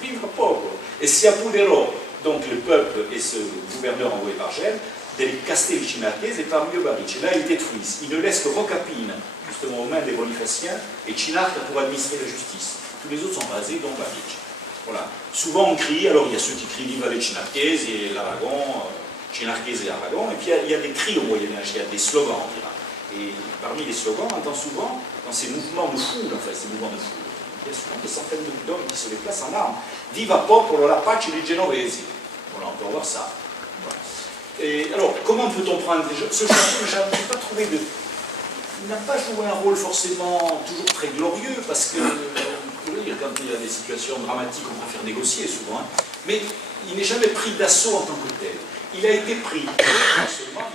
viva popolo, et si apoderò, donc le peuple et ce gouverneur envoyé par Gênes, des castelli Cinarchese et parmi eux Barič. Et là, ils détruisent. Ils ne laissent que Rocapine, justement aux mains des Bonifaciens, et Cinarca pour administrer la justice. Tous les autres sont rasés, dont Barič. Voilà. Souvent on crie, alors il y a ceux qui crient Viva les Cinarchese et l'Aragon, Cinarchese et Aragon, et puis il y a des cris au Moyen-Âge, il y a des slogans, on dira. Et parmi les slogans, on entend souvent, dans ces mouvements de foule, enfin ces mouvements de foule, il y a souvent des centaines d'hommes qui se déplacent en armes. Viva popolo la pace dei genovesi. Voilà, on peut voir ça. Voilà. Et alors, comment peut-on prendre ce château? Je n'ai pas trouvé de... Il n'a pas joué un rôle forcément toujours très glorieux, parce que, quand il y a des situations dramatiques, on préfère négocier souvent, hein, mais il n'est jamais pris d'assaut en tant que tel. Il a été pris, non seulement,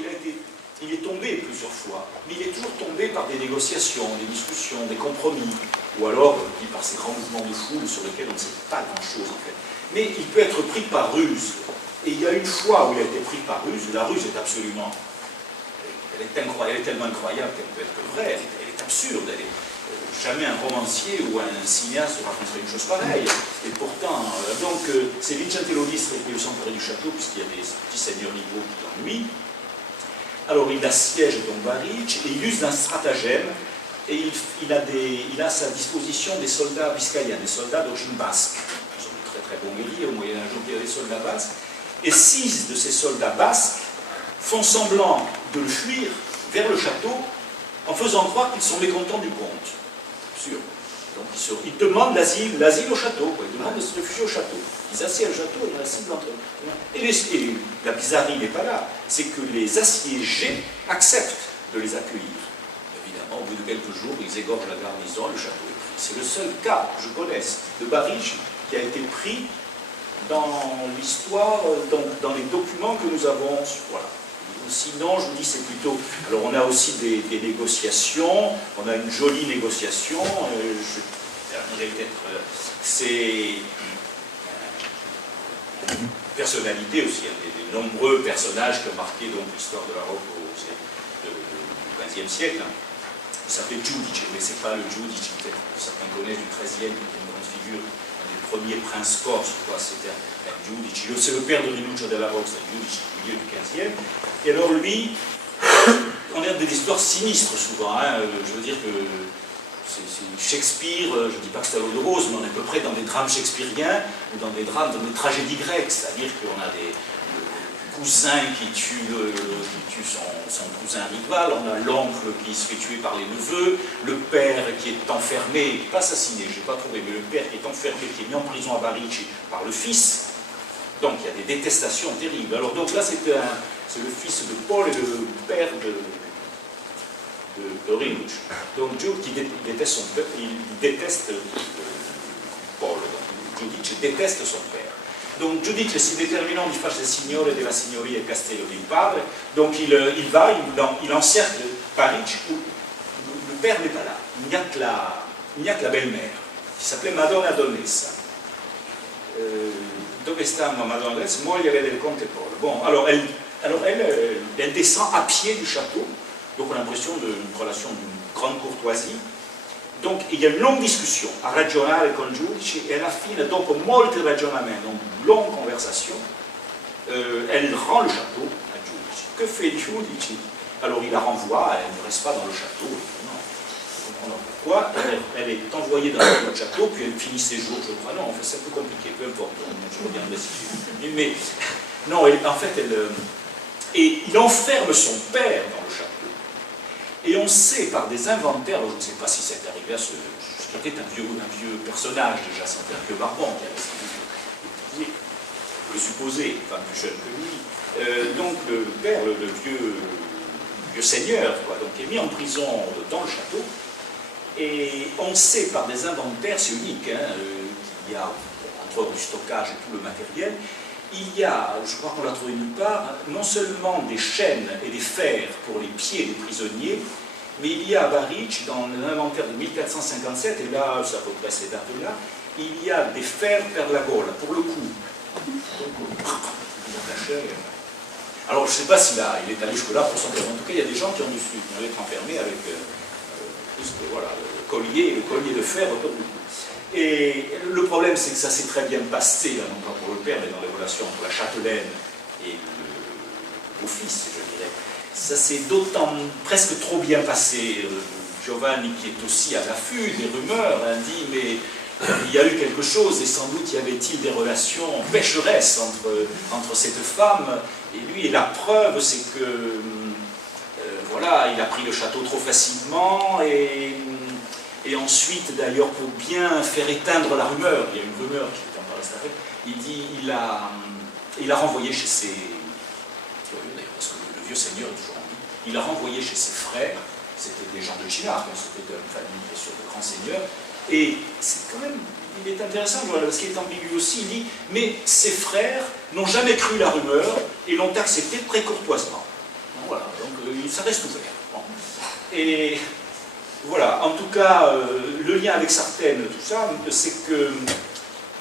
il est tombé plusieurs fois, mais il est toujours tombé par des négociations, des discussions, des compromis, ou alors par ces grands mouvements de foule sur lesquels on ne sait pas grand-chose en fait. Mais il peut être pris par ruse. Et il y a une fois où il a été pris par ruse, la ruse est absolument... Elle est tellement incroyable qu'elle peut être vraie, elle est absurde, jamais un romancier ou un cinéaste raconterait une chose pareille. Et pourtant, c'est Vicente Lodistre qui est le centre du château, puisqu'il y a des petits seigneurs niveaux qui l'ennuient. Alors il assiège donc Barič et il use d'un stratagème et il a à sa disposition des soldats biscayens, des soldats d'origine basque. Ils sont de très très bons guerriers au Moyen-Âge, donc il y a des soldats basques. Et 6 de ces soldats basques font semblant de le fuir vers le château en faisant croire qu'ils sont mécontents du comte. Sûr. Donc ils demandent l'asile au château, quoi. Ils demandent de se réfugier au château. Ils assiègent le château et il y en a 6 d'entre eux. Et la bizarrerie n'est pas là, c'est que les assiégés acceptent de les accueillir. Évidemment, au bout de quelques jours, ils égorgent la garnison, le château est pris. C'est le seul cas que je connaisse de Barič qui a été pris dans l'histoire, dans les documents que nous avons. Voilà. Sinon, je vous dis, c'est plutôt... Alors, on a aussi des négociations, on a une jolie négociation, je terminerai peut-être... c'est une personnalité aussi, des nombreux personnages qui ont marqué l'histoire de l'Europe du XVe siècle. Il s'appelait Giudice, mais ce n'est pas le Giudice, peut-être que certains connaissent du XIIIe, qui est une grande figure, un des premiers princes corses, c'était un Giudice. C'est le père de Rinuccio della Rocca, c'est un Giudice du milieu du XVe. Et alors lui, on a des histoires sinistres souvent, hein. Je veux dire que c'est Shakespeare, je ne dis pas que c'est à l'eau de rose, mais on est à peu près dans des drames shakespeariens ou dans des tragédies grecques, c'est-à-dire qu'on a le cousin qui tue son cousin rival, on a l'oncle qui se fait tuer par les neveux, le père qui est enfermé, pas assassiné, je n'ai pas trouvé, mais le père qui est enfermé, qui est mis en prison à Barič par le fils. Donc il y a des détestations terribles. Alors donc là c'est le fils de Paul et le père de Rinuccio. Donc Giudice qui déteste son père, il déteste Paul. Giudice déteste son père. Donc Giudice si determinò di farsi signore della signoria e castello del padre. Donc il encercle Barič où le père n'est pas là. Il n'y a que la belle-mère qui s'appelait Madonna Donessa. Dove sta Madonna Donessa, moglie del comte Paul. Bon, alors elle descend à pied du château, donc on a l'impression d'une relation d'une grande courtoisie. Donc il y a une longue discussion a ragionare con Giudice e alla fine, dopo molti ragionamenti, donc une longue conversation, elle rend le château à Giudice. Que fait Giudice? Alors il la renvoie, elle ne reste pas dans le château. Pourquoi elle est envoyée dans le château, puis elle finit ses jours, je crois. Non, en fait, c'est un peu compliqué, peu importe, je reviendrai dessus. Mais non, en fait, Et il enferme son père dans le château. Et on sait par des inventaires, je ne sais pas si c'est arrivé à ce qui était un vieux personnage déjà, c'était un vieux barbon qui avait son épousé, on peut le supposer, enfin plus jeune que lui. Donc le père, le vieux seigneur, quoi, donc, est mis en prison dans le château. Et on sait par des inventaires, c'est unique, hein, qu'il y a, entre autres, du stockage et tout le matériel, il y a, je crois qu'on l'a trouvé nulle part, non seulement des chaînes et des fers pour les pieds des prisonniers, mais il y a à Barič, dans l'inventaire de 1457, et là, c'est à peu près ces dates-là, il y a des fers per la gola, pour le cou. Alors, je ne sais pas s'il est allé jusque-là pour s'enfermer. En tout cas, il y a des gens qui ont dû être enfermés avec voilà, le collier de fer autour du cou. Et le problème, c'est que ça s'est très bien passé, là, non pas pour le père, mais dans les relations entre la châtelaine et le fils, je dirais. Ça s'est d'autant presque trop bien passé. Giovanni, qui est aussi à l'affût des rumeurs, dit mais il y a eu quelque chose et sans doute y avait-il des relations pécheresses entre cette femme et lui. Et la preuve, c'est que voilà, il a pris le château trop facilement et ensuite, d'ailleurs, pour bien faire éteindre la rumeur, il y a une rumeur qui est encore restée après, il dit il a renvoyé chez ses... D'ailleurs, parce que le vieux seigneur est toujours en vie, il a renvoyé chez ses frères, c'était des gens de Chinard, c'était une famille, bien sûr, de grands seigneurs, et c'est quand même, il est intéressant, voilà, parce qu'il est ambigu aussi, il dit, mais ses frères n'ont jamais cru la rumeur et l'ont accepté très courtoisement. Voilà, donc ça reste ouvert. Bon. Et... Voilà, en tout cas, le lien avec Sartène, tout ça, c'est que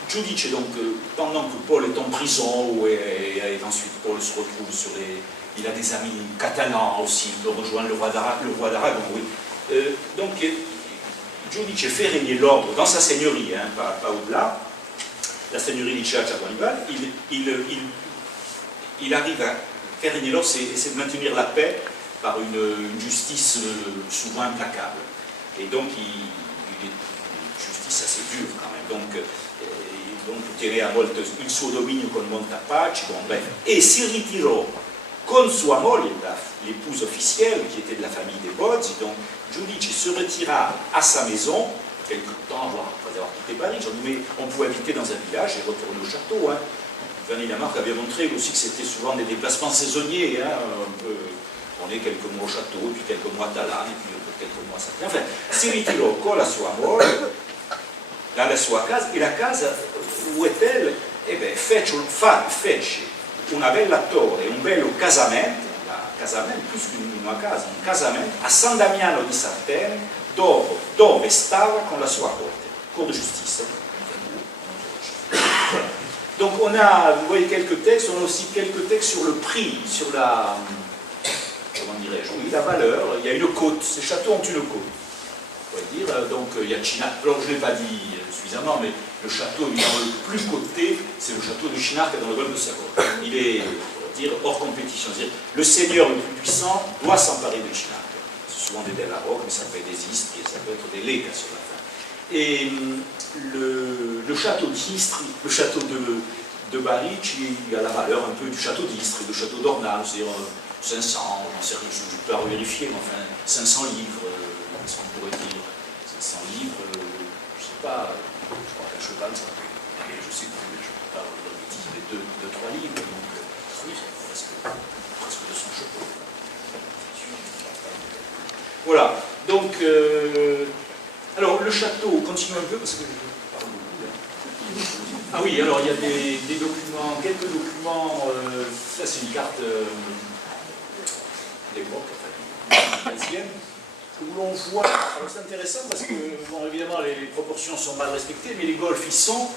Giudice, donc, pendant que Paul est en prison, et ensuite Paul se retrouve sur les... Il a des amis catalans aussi, il peut rejoindre le roi d'Aragon, oui. Donc, Giudice fait régner l'ordre dans sa seigneurie, hein, pas au-delà, la seigneurie di Ciaccia-Guanival, il arrive à faire régner l'ordre, c'est de maintenir la paix par une justice souvent implacable. Et donc, il est une justice assez dure quand même. Donc tiene a volte il suo dominio con molta pace, bon, bref. Et si ritirò con sua moglie, l'épouse officielle, qui était de la famille des Bozzi, donc Giudice se retira à sa maison, quelque temps, voire après avoir quitté Paris. Mais on pouvait habiter dans un village et retourner au château. Hein. Vanni Lamarck avait montré aussi que c'était souvent des déplacements saisonniers, hein, un peu. On est quelques mois au château, puis quelques mois à Talan, et puis quelques mois à Sartène. Enfin, si ritirò con la sua moglie, dans la sua casa, et la casa, où est-elle? Eh bien, fece una bella torre, un bello casamento, plus qu'una casa, un casamento, a San Damiano di Sartène, dove stava con la sua corte, cour de justice. Donc on a, vous voyez quelques textes, on a aussi quelques textes sur le prix, sur la... comment dirais-je, oui, la valeur, il y a une côte, ces châteaux ont une côte, on pourrait dire, donc il y a Chinard, alors je ne l'ai pas dit suffisamment, mais le château évidemment le plus coté, c'est le château de Chinard dans le golfe de Savoie. Il est, on pourrait dire, hors compétition, c'est-à-dire le seigneur le plus puissant doit s'emparer de Chinard. C'est souvent des Della Rocca, mais ça peut être des Istri, ça peut être des Lecca sur la fin. Et le château d'Istri, le château de Barič, il a la valeur un peu du château d'Istri, du château d'Ornano, c'est-à-dire 500, je peux pas vérifier, mais enfin 500 livres, qu'est-ce qu'on pourrait dire 500 livres, je ne sais pas, je crois qu'un cheval, ça peut, je sais plus, je ne peux pas vous dire, 2-3 livres, donc oui, c'est presque 200 chevaux. Voilà, donc, alors le château, continue un peu, parce que je parle beaucoup là. Ah oui, alors il y a des documents, quelques documents, ça c'est une carte... d'époque, enfin, ancienne, où l'on voit, alors c'est intéressant parce que, bon, évidemment, les proportions sont mal respectées, mais les golfes, ils sont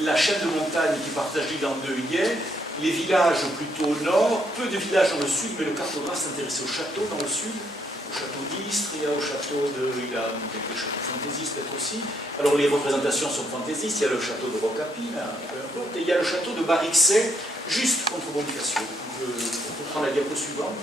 la chaîne de montagne qui partage l'île en deux y est, les villages plutôt au nord, peu de villages dans le sud, mais le cartographe s'est intéressé au château dans le sud, au château d'Istria, au château de... il a quelques châteaux fantaisistes peut-être aussi. Alors les représentations sont fantaisistes, il y a le château de Rocapine, peu importe, et il y a le château de Barixet, juste contre Bonifacio. On peut prendre la diapo suivante.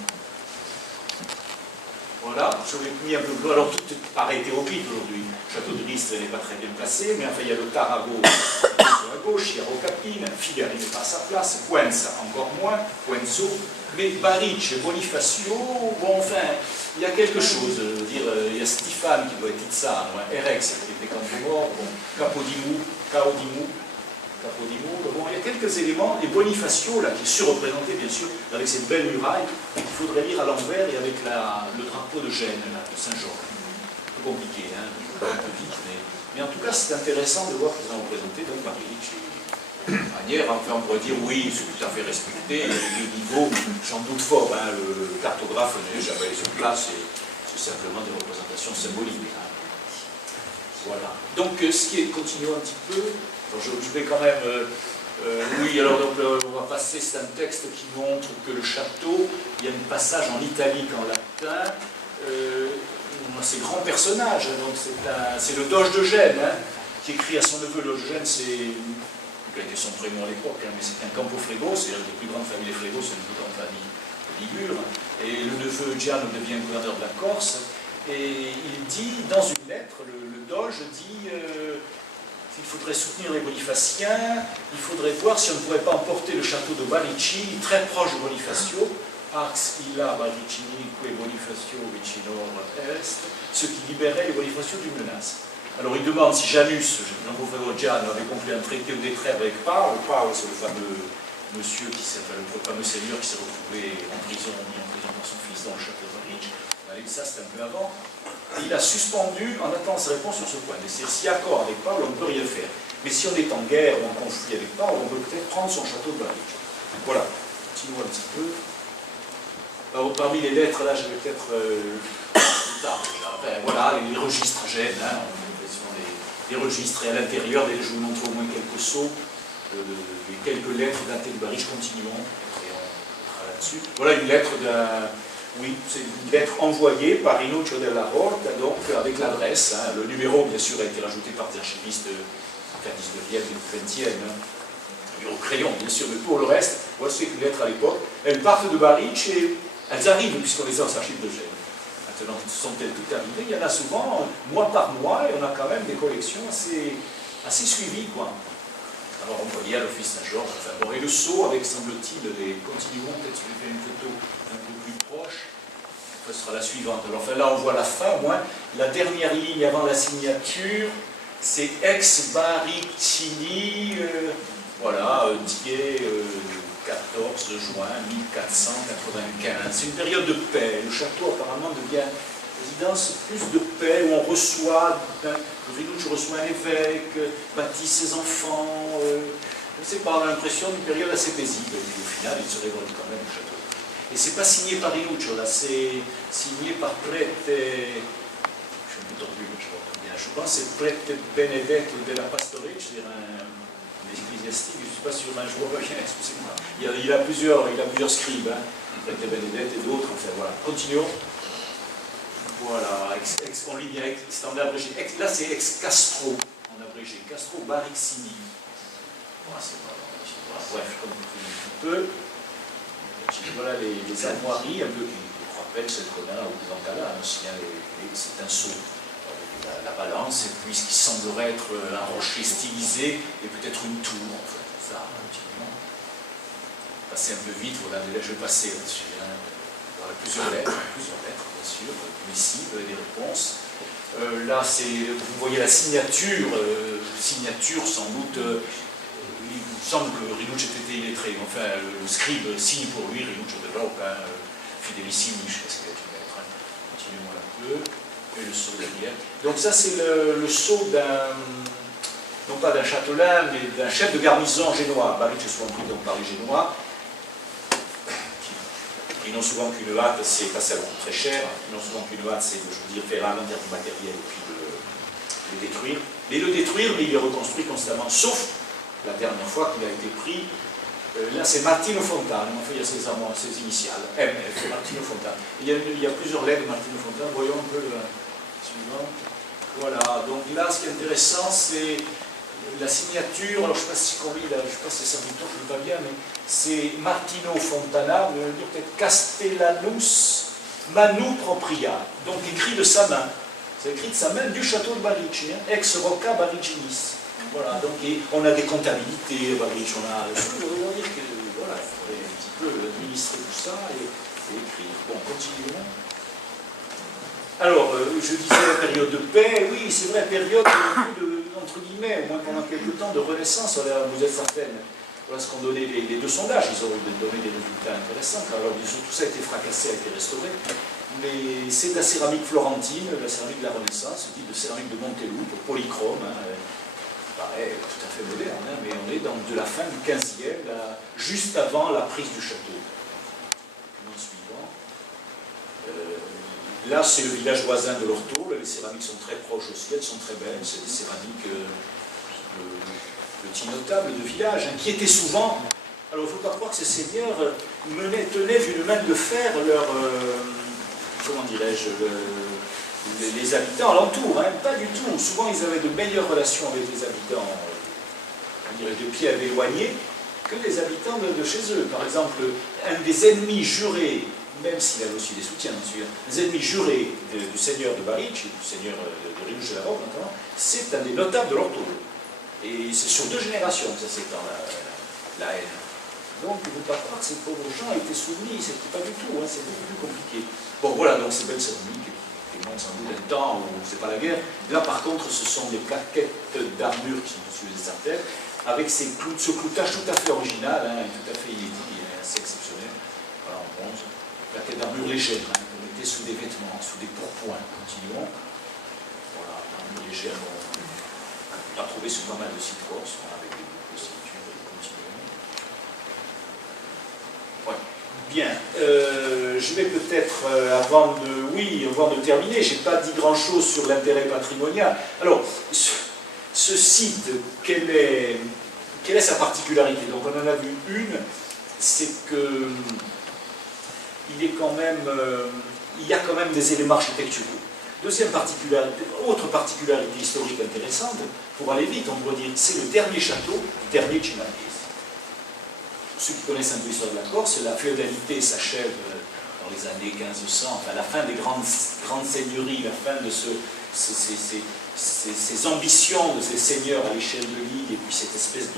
Voilà, je l'ai mis un peu plus. Alors tout paraît hétéroclite aujourd'hui. Le château de Ristre n'est pas très bien placé, mais enfin il y a le Tarago sur la gauche, il y a Rocapine, Figari n'est pas à sa place, Cuenza encore moins, Cuenzo, Mais Baric et Bonifacio, bon, enfin, il y a quelque chose. Il y a Stéphane qui doit être Itzan, Erex qui était Campomor, bon, Capodimou, bon, il y a quelques éléments, et Bonifacio, là, qui est surreprésenté, bien sûr, avec cette belle muraille, qu'il faudrait lire à l'envers, et avec le drapeau de Gênes, là, de Saint-Georges. Un peu compliqué, hein, un peu vite, mais en tout cas, c'est intéressant de voir qu'ils ont représenté, donc, Baric et manière, enfin, on pourrait dire, oui, c'est tout à fait respecté, le niveau, j'en doute fort, hein, le cartographe n'est jamais sur place, c'est simplement des représentations symboliques. Hein. Voilà. Donc, continuons un petit peu. Alors, je vais quand même. Oui, alors donc, on va passer. C'est un texte qui montre que le château, il y a un passage en italique, en latin. C'est grand personnage. Donc, c'est le doge de Gênes, hein, qui écrit à son neveu. Le doge de Gênes, qui a été son prénom à l'époque, hein, mais c'est un Campofrego, c'est une des plus grandes familles des Frego, c'est une plus grande famille ligure. Et le neveu Giano devient gouverneur de la Corse. Et il dit, dans une lettre, le doge dit qu'il faudrait soutenir les Bonifaciens, il faudrait voir si on ne pourrait pas emporter le château de Baricini, très proche de Bonifacio, Arx illa Baricini que Bonifacio vicino est, ce qui libérait les Bonifacio d'une menace. Alors il demande si Janus, Jean-Paul Giano, avait conclu un traité de trêve avec Paul. Paul, c'est le fameux monsieur le fameux seigneur qui s'est retrouvé mis en prison par son fils dans le château de Baric. Ça, c'est un peu avant. Il a suspendu en attendant sa réponse sur ce point. C'est-à-dire, si accord avec Paul, on ne peut rien faire. Mais si on est en guerre ou en conflit avec Paul, on peut peut-être prendre son château de Baric. Voilà. Continuons un petit peu. Alors, parmi les lettres, là, je vais peut-être plus tard déjà. Enfin, voilà, les registres à Gênes, hein, les registres, et à l'intérieur, je vous montre au moins quelques sceaux, les quelques lettres datées de Baric. Continuons, et on sera là-dessus. Voilà une lettre d'un. Oui, c'est une lettre envoyée par Rinuccio della Rota, donc avec l'adresse. Hein, le numéro, bien sûr, a été rajouté par des archivistes du 19e et du 20e, hein, au crayon, bien sûr, mais pour le reste, voici une lettre à l'époque. Elles partent de Baric et elles arrivent, puisqu'on les a aux archives de Gênes. Maintenant, sont-elles toutes arrivées? Il y en a souvent, mois par mois, et on a quand même des collections assez suivies, quoi. Alors, envoyé à l'office Saint-Georges. Enfin, bon, et le sceau, avec, semble-t-il, continuons, peut-être si je vais faire une photo un peu plus proche. Ce sera la suivante. Alors, enfin, là, on voit la fin, au moins. La dernière ligne avant la signature, c'est ex Baricini, voilà, Die 14 juin 1495. C'est une période de paix. Le château, apparemment, devient résidence plus de paix, où on reçoit, Rinuccio reçoit un évêque, baptise ses enfants. Je ne sais pas, on a l'impression d'une période assez paisible. Et puis, au final, il se révolte quand même, le château. Et c'est pas signé par Rinuccio, là, c'est signé par Prete, je suis un peu tordu, je vois bien, je pense que c'est Prete Benedetto della Pastorale, c'est-à-dire un ecclésiastique, je ne suis pas sûr, je vois pas bien, excusez-moi. Il a plusieurs scribes, hein, Prete Benedetto et d'autres, enfin voilà. Continuons. Voilà, on lit bien, c'est en abrégé. Là, c'est ex Castro, en abrégé. Castro Baricini. Voilà, c'est pas bref, comme vous pouvez un peu. Voilà les armoiries, un peu qui nous rappellent cette colonne au Zancala, c'est un sceau avec la balance, et puis ce qui semblerait être un rocher stylisé, et peut-être une tour, en fait. Ça, continuellement. Passer un peu vite, voilà, là, je vais passer là-dessus. Hein. Plusieurs lettres, bien sûr, ici, vous avez des réponses. Là, vous voyez la signature, sans doute, il me semble que Rinuccio était illettré, enfin, le scribe signe pour lui, Rinuccio de Rocca, Fidelissimi, je sais pas ce qu'il y a une lettre, hein. Continuons un peu, et le sceau derrière. Donc ça, c'est le sceau non pas d'un châtelain, mais d'un chef de garnison génois. Baric est souvent pris donc par les Génois. Ils n'ont souvent qu'une hâte, c'est passer à beaucoup très cher. Ils n'ont souvent qu'une hâte, c'est, faire inventaire du matériel et puis le détruire. Et le détruire, mais il est reconstruit constamment, sauf la dernière fois qu'il a été pris. Là, c'est Martino Fontana. Enfin, il y a ses initiales. MF, Martino Fontana. Il y a plusieurs lettres de Martino Fontana. Voyons un peu la suivante. Voilà. Donc là, ce qui est intéressant, c'est la signature. Alors, je ne sais pas si on lit, là, je ne sais pas si c'est un bouton, je ne le vois pas bien, mais c'est Martino Fontana, peut-être Castellanus Manu Propria, donc écrit de sa main. C'est écrit de sa main du château de Baric, hein, ex Rocca Baricinis. Voilà, donc on a des comptabilités, Baric, on va dire que, voilà, il faudrait un petit peu peu administrer tout ça et écrire. Bon, continuons. Alors, je disais la période de paix, oui, c'est vrai, période entre guillemets, au moins pendant quelques temps, de renaissance. Vous êtes certaine, lorsqu'on donnait les deux sondages, ils ont donné des résultats intéressants. Alors, bien sûr, tout ça a été fracassé, a été restauré. Mais c'est de la céramique florentine, de la céramique de la Renaissance, dit de céramique de Monteloup, polychrome, pareil, tout à fait moderne, mais on est dans de la fin du 15e, juste avant la prise du château. Le suivant. Là, c'est le village voisin de l'Orto. Les céramiques sont très proches aussi, elles sont très belles. C'est des céramiques petits notables de village, qui étaient souvent. Alors, il ne faut pas croire que ces seigneurs tenaient d'une main de fer leur. Comment dirais-je, les habitants alentours, pas du tout. Souvent, ils avaient de meilleures relations avec les habitants, on dirait de pieds éloignés, que les habitants de chez eux. Par exemple, un des ennemis jurés, même s'il avait aussi des soutiens, bien sûr, les ennemis jurés du seigneur de Baric, du seigneur de Riouche de la Roque, notamment, c'est un des notables de l'Orto. Et c'est sur 2 générations que ça s'étend, la haine. Donc, il ne faut pas croire que ces pauvres gens étaient soumis, c'était pas du tout, c'est beaucoup plus compliqué. Bon, voilà, donc ces belles céramiques qui montrent sans doute un temps où c'est pas la guerre. Là, par contre, ce sont des plaquettes d'armure qui sont dessus des artères, avec ce cloutage tout à fait original, tout à fait inédit, assez exceptionnel. Voilà, en bronze. Plaquettes d'armure légères, qu'on mettait sous des vêtements, sous des pourpoints. Continuons. Voilà, armure légère, on l'a trouvé sur pas mal de sites corses, avec des boucles de ceinture, et continuons. Ouais. Bien, je vais peut-être, avant de terminer, je n'ai pas dit grand-chose sur l'intérêt patrimonial. Alors, ce site, quelle est sa particularité? Donc, on en a vu une, c'est que il y a quand même des éléments architecturaux. Deuxième particularité, autre particularité historique intéressante, pour aller vite, on pourrait dire, c'est le dernier château, le dernier Chinarchese. Ceux qui connaissent un peu l'histoire de la Corse, la féodalité s'achève dans les années 1500, enfin la fin des grandes seigneuries, la fin de ces ambitions de ces seigneurs à l'échelle de l'île, et puis cette espèce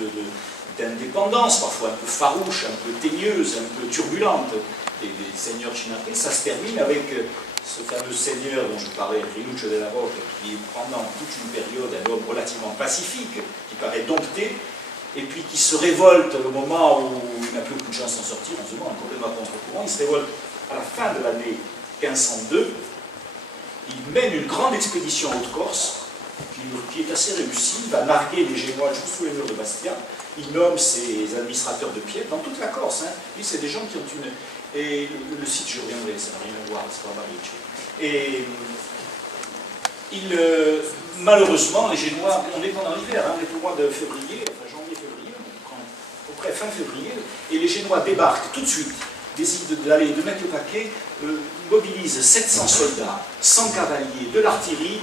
d'indépendance, parfois un peu farouche, un peu teigneuse, un peu turbulente des seigneurs chinarchés, ça se termine avec ce fameux seigneur dont je parlais, Rinuccio della Roque, qui est pendant toute une période un homme relativement pacifique, qui paraît dompté, et puis qui se révolte au moment où il n'a plus aucune chance d'en sortir, on se demande complètement contre-courant, il se révolte à la fin de l'année 1502, il mène une grande expédition en Haute-Corse, qui est assez réussie, il va narguer les Génois juste sous les murs de Bastia, il nomme ses administrateurs de pied dans toute la Corse, lui c'est des gens qui ont une... Et le site, je reviendrai, ça n'a rien à voir, c'est pas Baric. Et malheureusement, les Génois, on est pendant l'hiver, on est au mois de février, enfin janvier-février, près fin février, et les Génois débarquent tout de suite, décident de mettre le paquet, mobilisent 700 soldats, 100 cavaliers, de l'artillerie,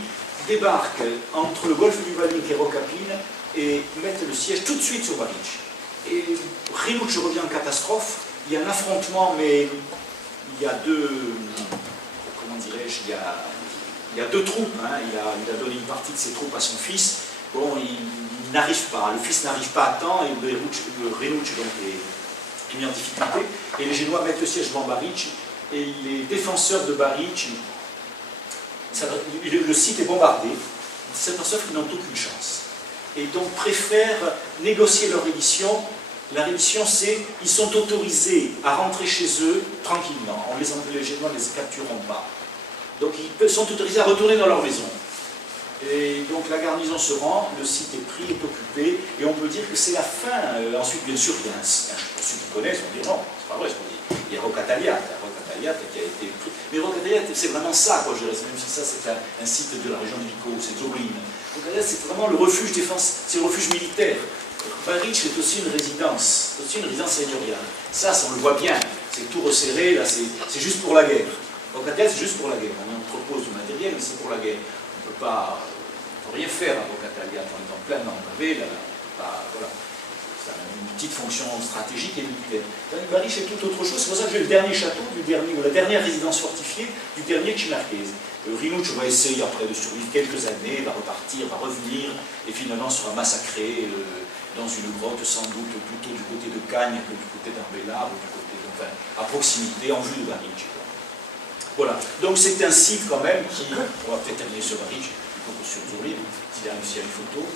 débarquent entre le golfe du Valnic et Rocapine et mettent le siège tout de suite sur Baric. Et Rinuccio revient en catastrophe. Il y a un affrontement, mais il y a comment dirais-je, il y a 2 troupes. Il a donné une partie de ses troupes à son fils. Bon, il n'arrive pas, le fils n'arrive pas à temps, et Rinuccio donc est mis en difficulté. Et les Génois mettent le siège devant Baric, et les défenseurs de Baric, le site est bombardé, ils s'aperçoivent qu'ils n'ont aucune chance. Et donc préfèrent négocier leur reddition. La reddition, c'est qu'ils sont autorisés à rentrer chez eux tranquillement. Les Génois ne les captureront pas. Donc ils sont autorisés à retourner dans leur maison. Et donc la garnison se rend, le site est pris, est occupé, et on peut dire que c'est la fin. Ensuite, bien sûr, il y a pour ceux qui connaissent, on dit non, c'est pas vrai ce qu'on dit. Il y a Rocataliate qui a été pris. Mais Rocataliate, c'est vraiment ça, quoi, je dirais, même si ça c'est un site de la région de Vico, c'est Zoglin. Rocataliate, c'est vraiment le refuge défense, c'est le refuge militaire. Baric est aussi une résidence seigneuriale. Ça, on le voit bien, c'est tout resserré, là, c'est juste pour la guerre. Rocataliate, c'est juste pour la guerre. On entrepose du matériel, mais c'est pour la guerre. On ne peut rien faire à Rocataliate, on est en plein enclavé, là, voilà. Ça a une petite fonction stratégique et militaire. Baric est tout autre chose, c'est pour ça que j'ai le dernier château, ou la dernière résidence fortifiée du dernier Chinarchese. Rinuccio va essayer après de survivre quelques années, va repartir, va revenir, et finalement sera massacré dans une grotte, sans doute plutôt du côté de Cagnes que du côté d'Arbella, ou du côté de enfin, à proximité, en vue de Barič. Voilà, donc c'est un site quand même qui, on va peut-être terminer sur Barič plutôt que sur Zurich, s'il y a une photo.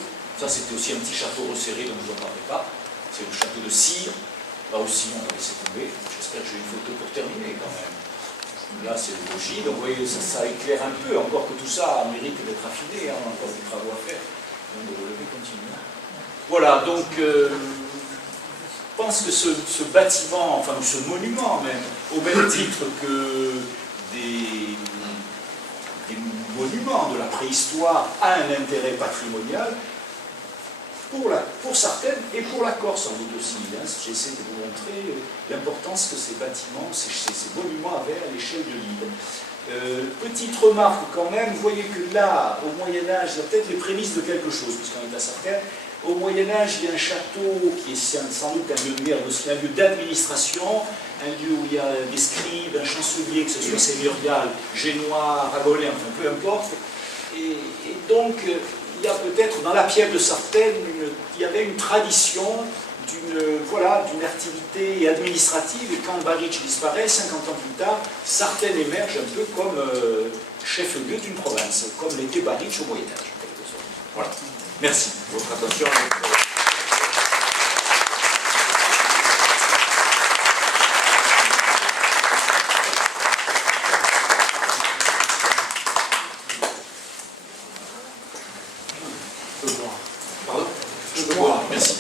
Ça c'était aussi un petit château resserré dont je ne parlerai pas, c'est le château de Cire. Là aussi on va laisser tomber, j'espère que j'ai une photo pour terminer quand même. Là c'est le logis, donc vous voyez ça éclaire un peu, encore que tout ça mérite d'être affiné, hein, encore des travaux à faire. Donc le relevé continue. Voilà, donc je pense que ce bâtiment, enfin ce monument même, au même titre que des monuments de la préhistoire, a un intérêt patrimonial pour Sartène et pour la Corse sans doute aussi. Hein. J'essaie de vous montrer l'importance que ces bâtiments, ces monuments avaient à l'échelle de l'île. Petite remarque quand même, vous voyez que là, au Moyen-Âge, il y a peut-être les prémices de quelque chose, puisqu'on est à Sartène. Au Moyen-Âge, il y a un château qui est sans doute un lieu de merde, aussi un lieu d'administration, un lieu où il y a des scribes, un chancelier, que ce soit seigneurial, génois, ragolais, enfin peu importe. Et donc, il y a peut-être dans la pierre de Sartène, il y avait une tradition d'une activité administrative, et quand Barič disparaît, 50 ans plus tard, Sartène émerge un peu comme chef-lieu d'une province, comme l'était Barič au Moyen-Âge, en quelque sorte. Voilà. Merci de votre attention. Pardon ? Je peux boire, merci.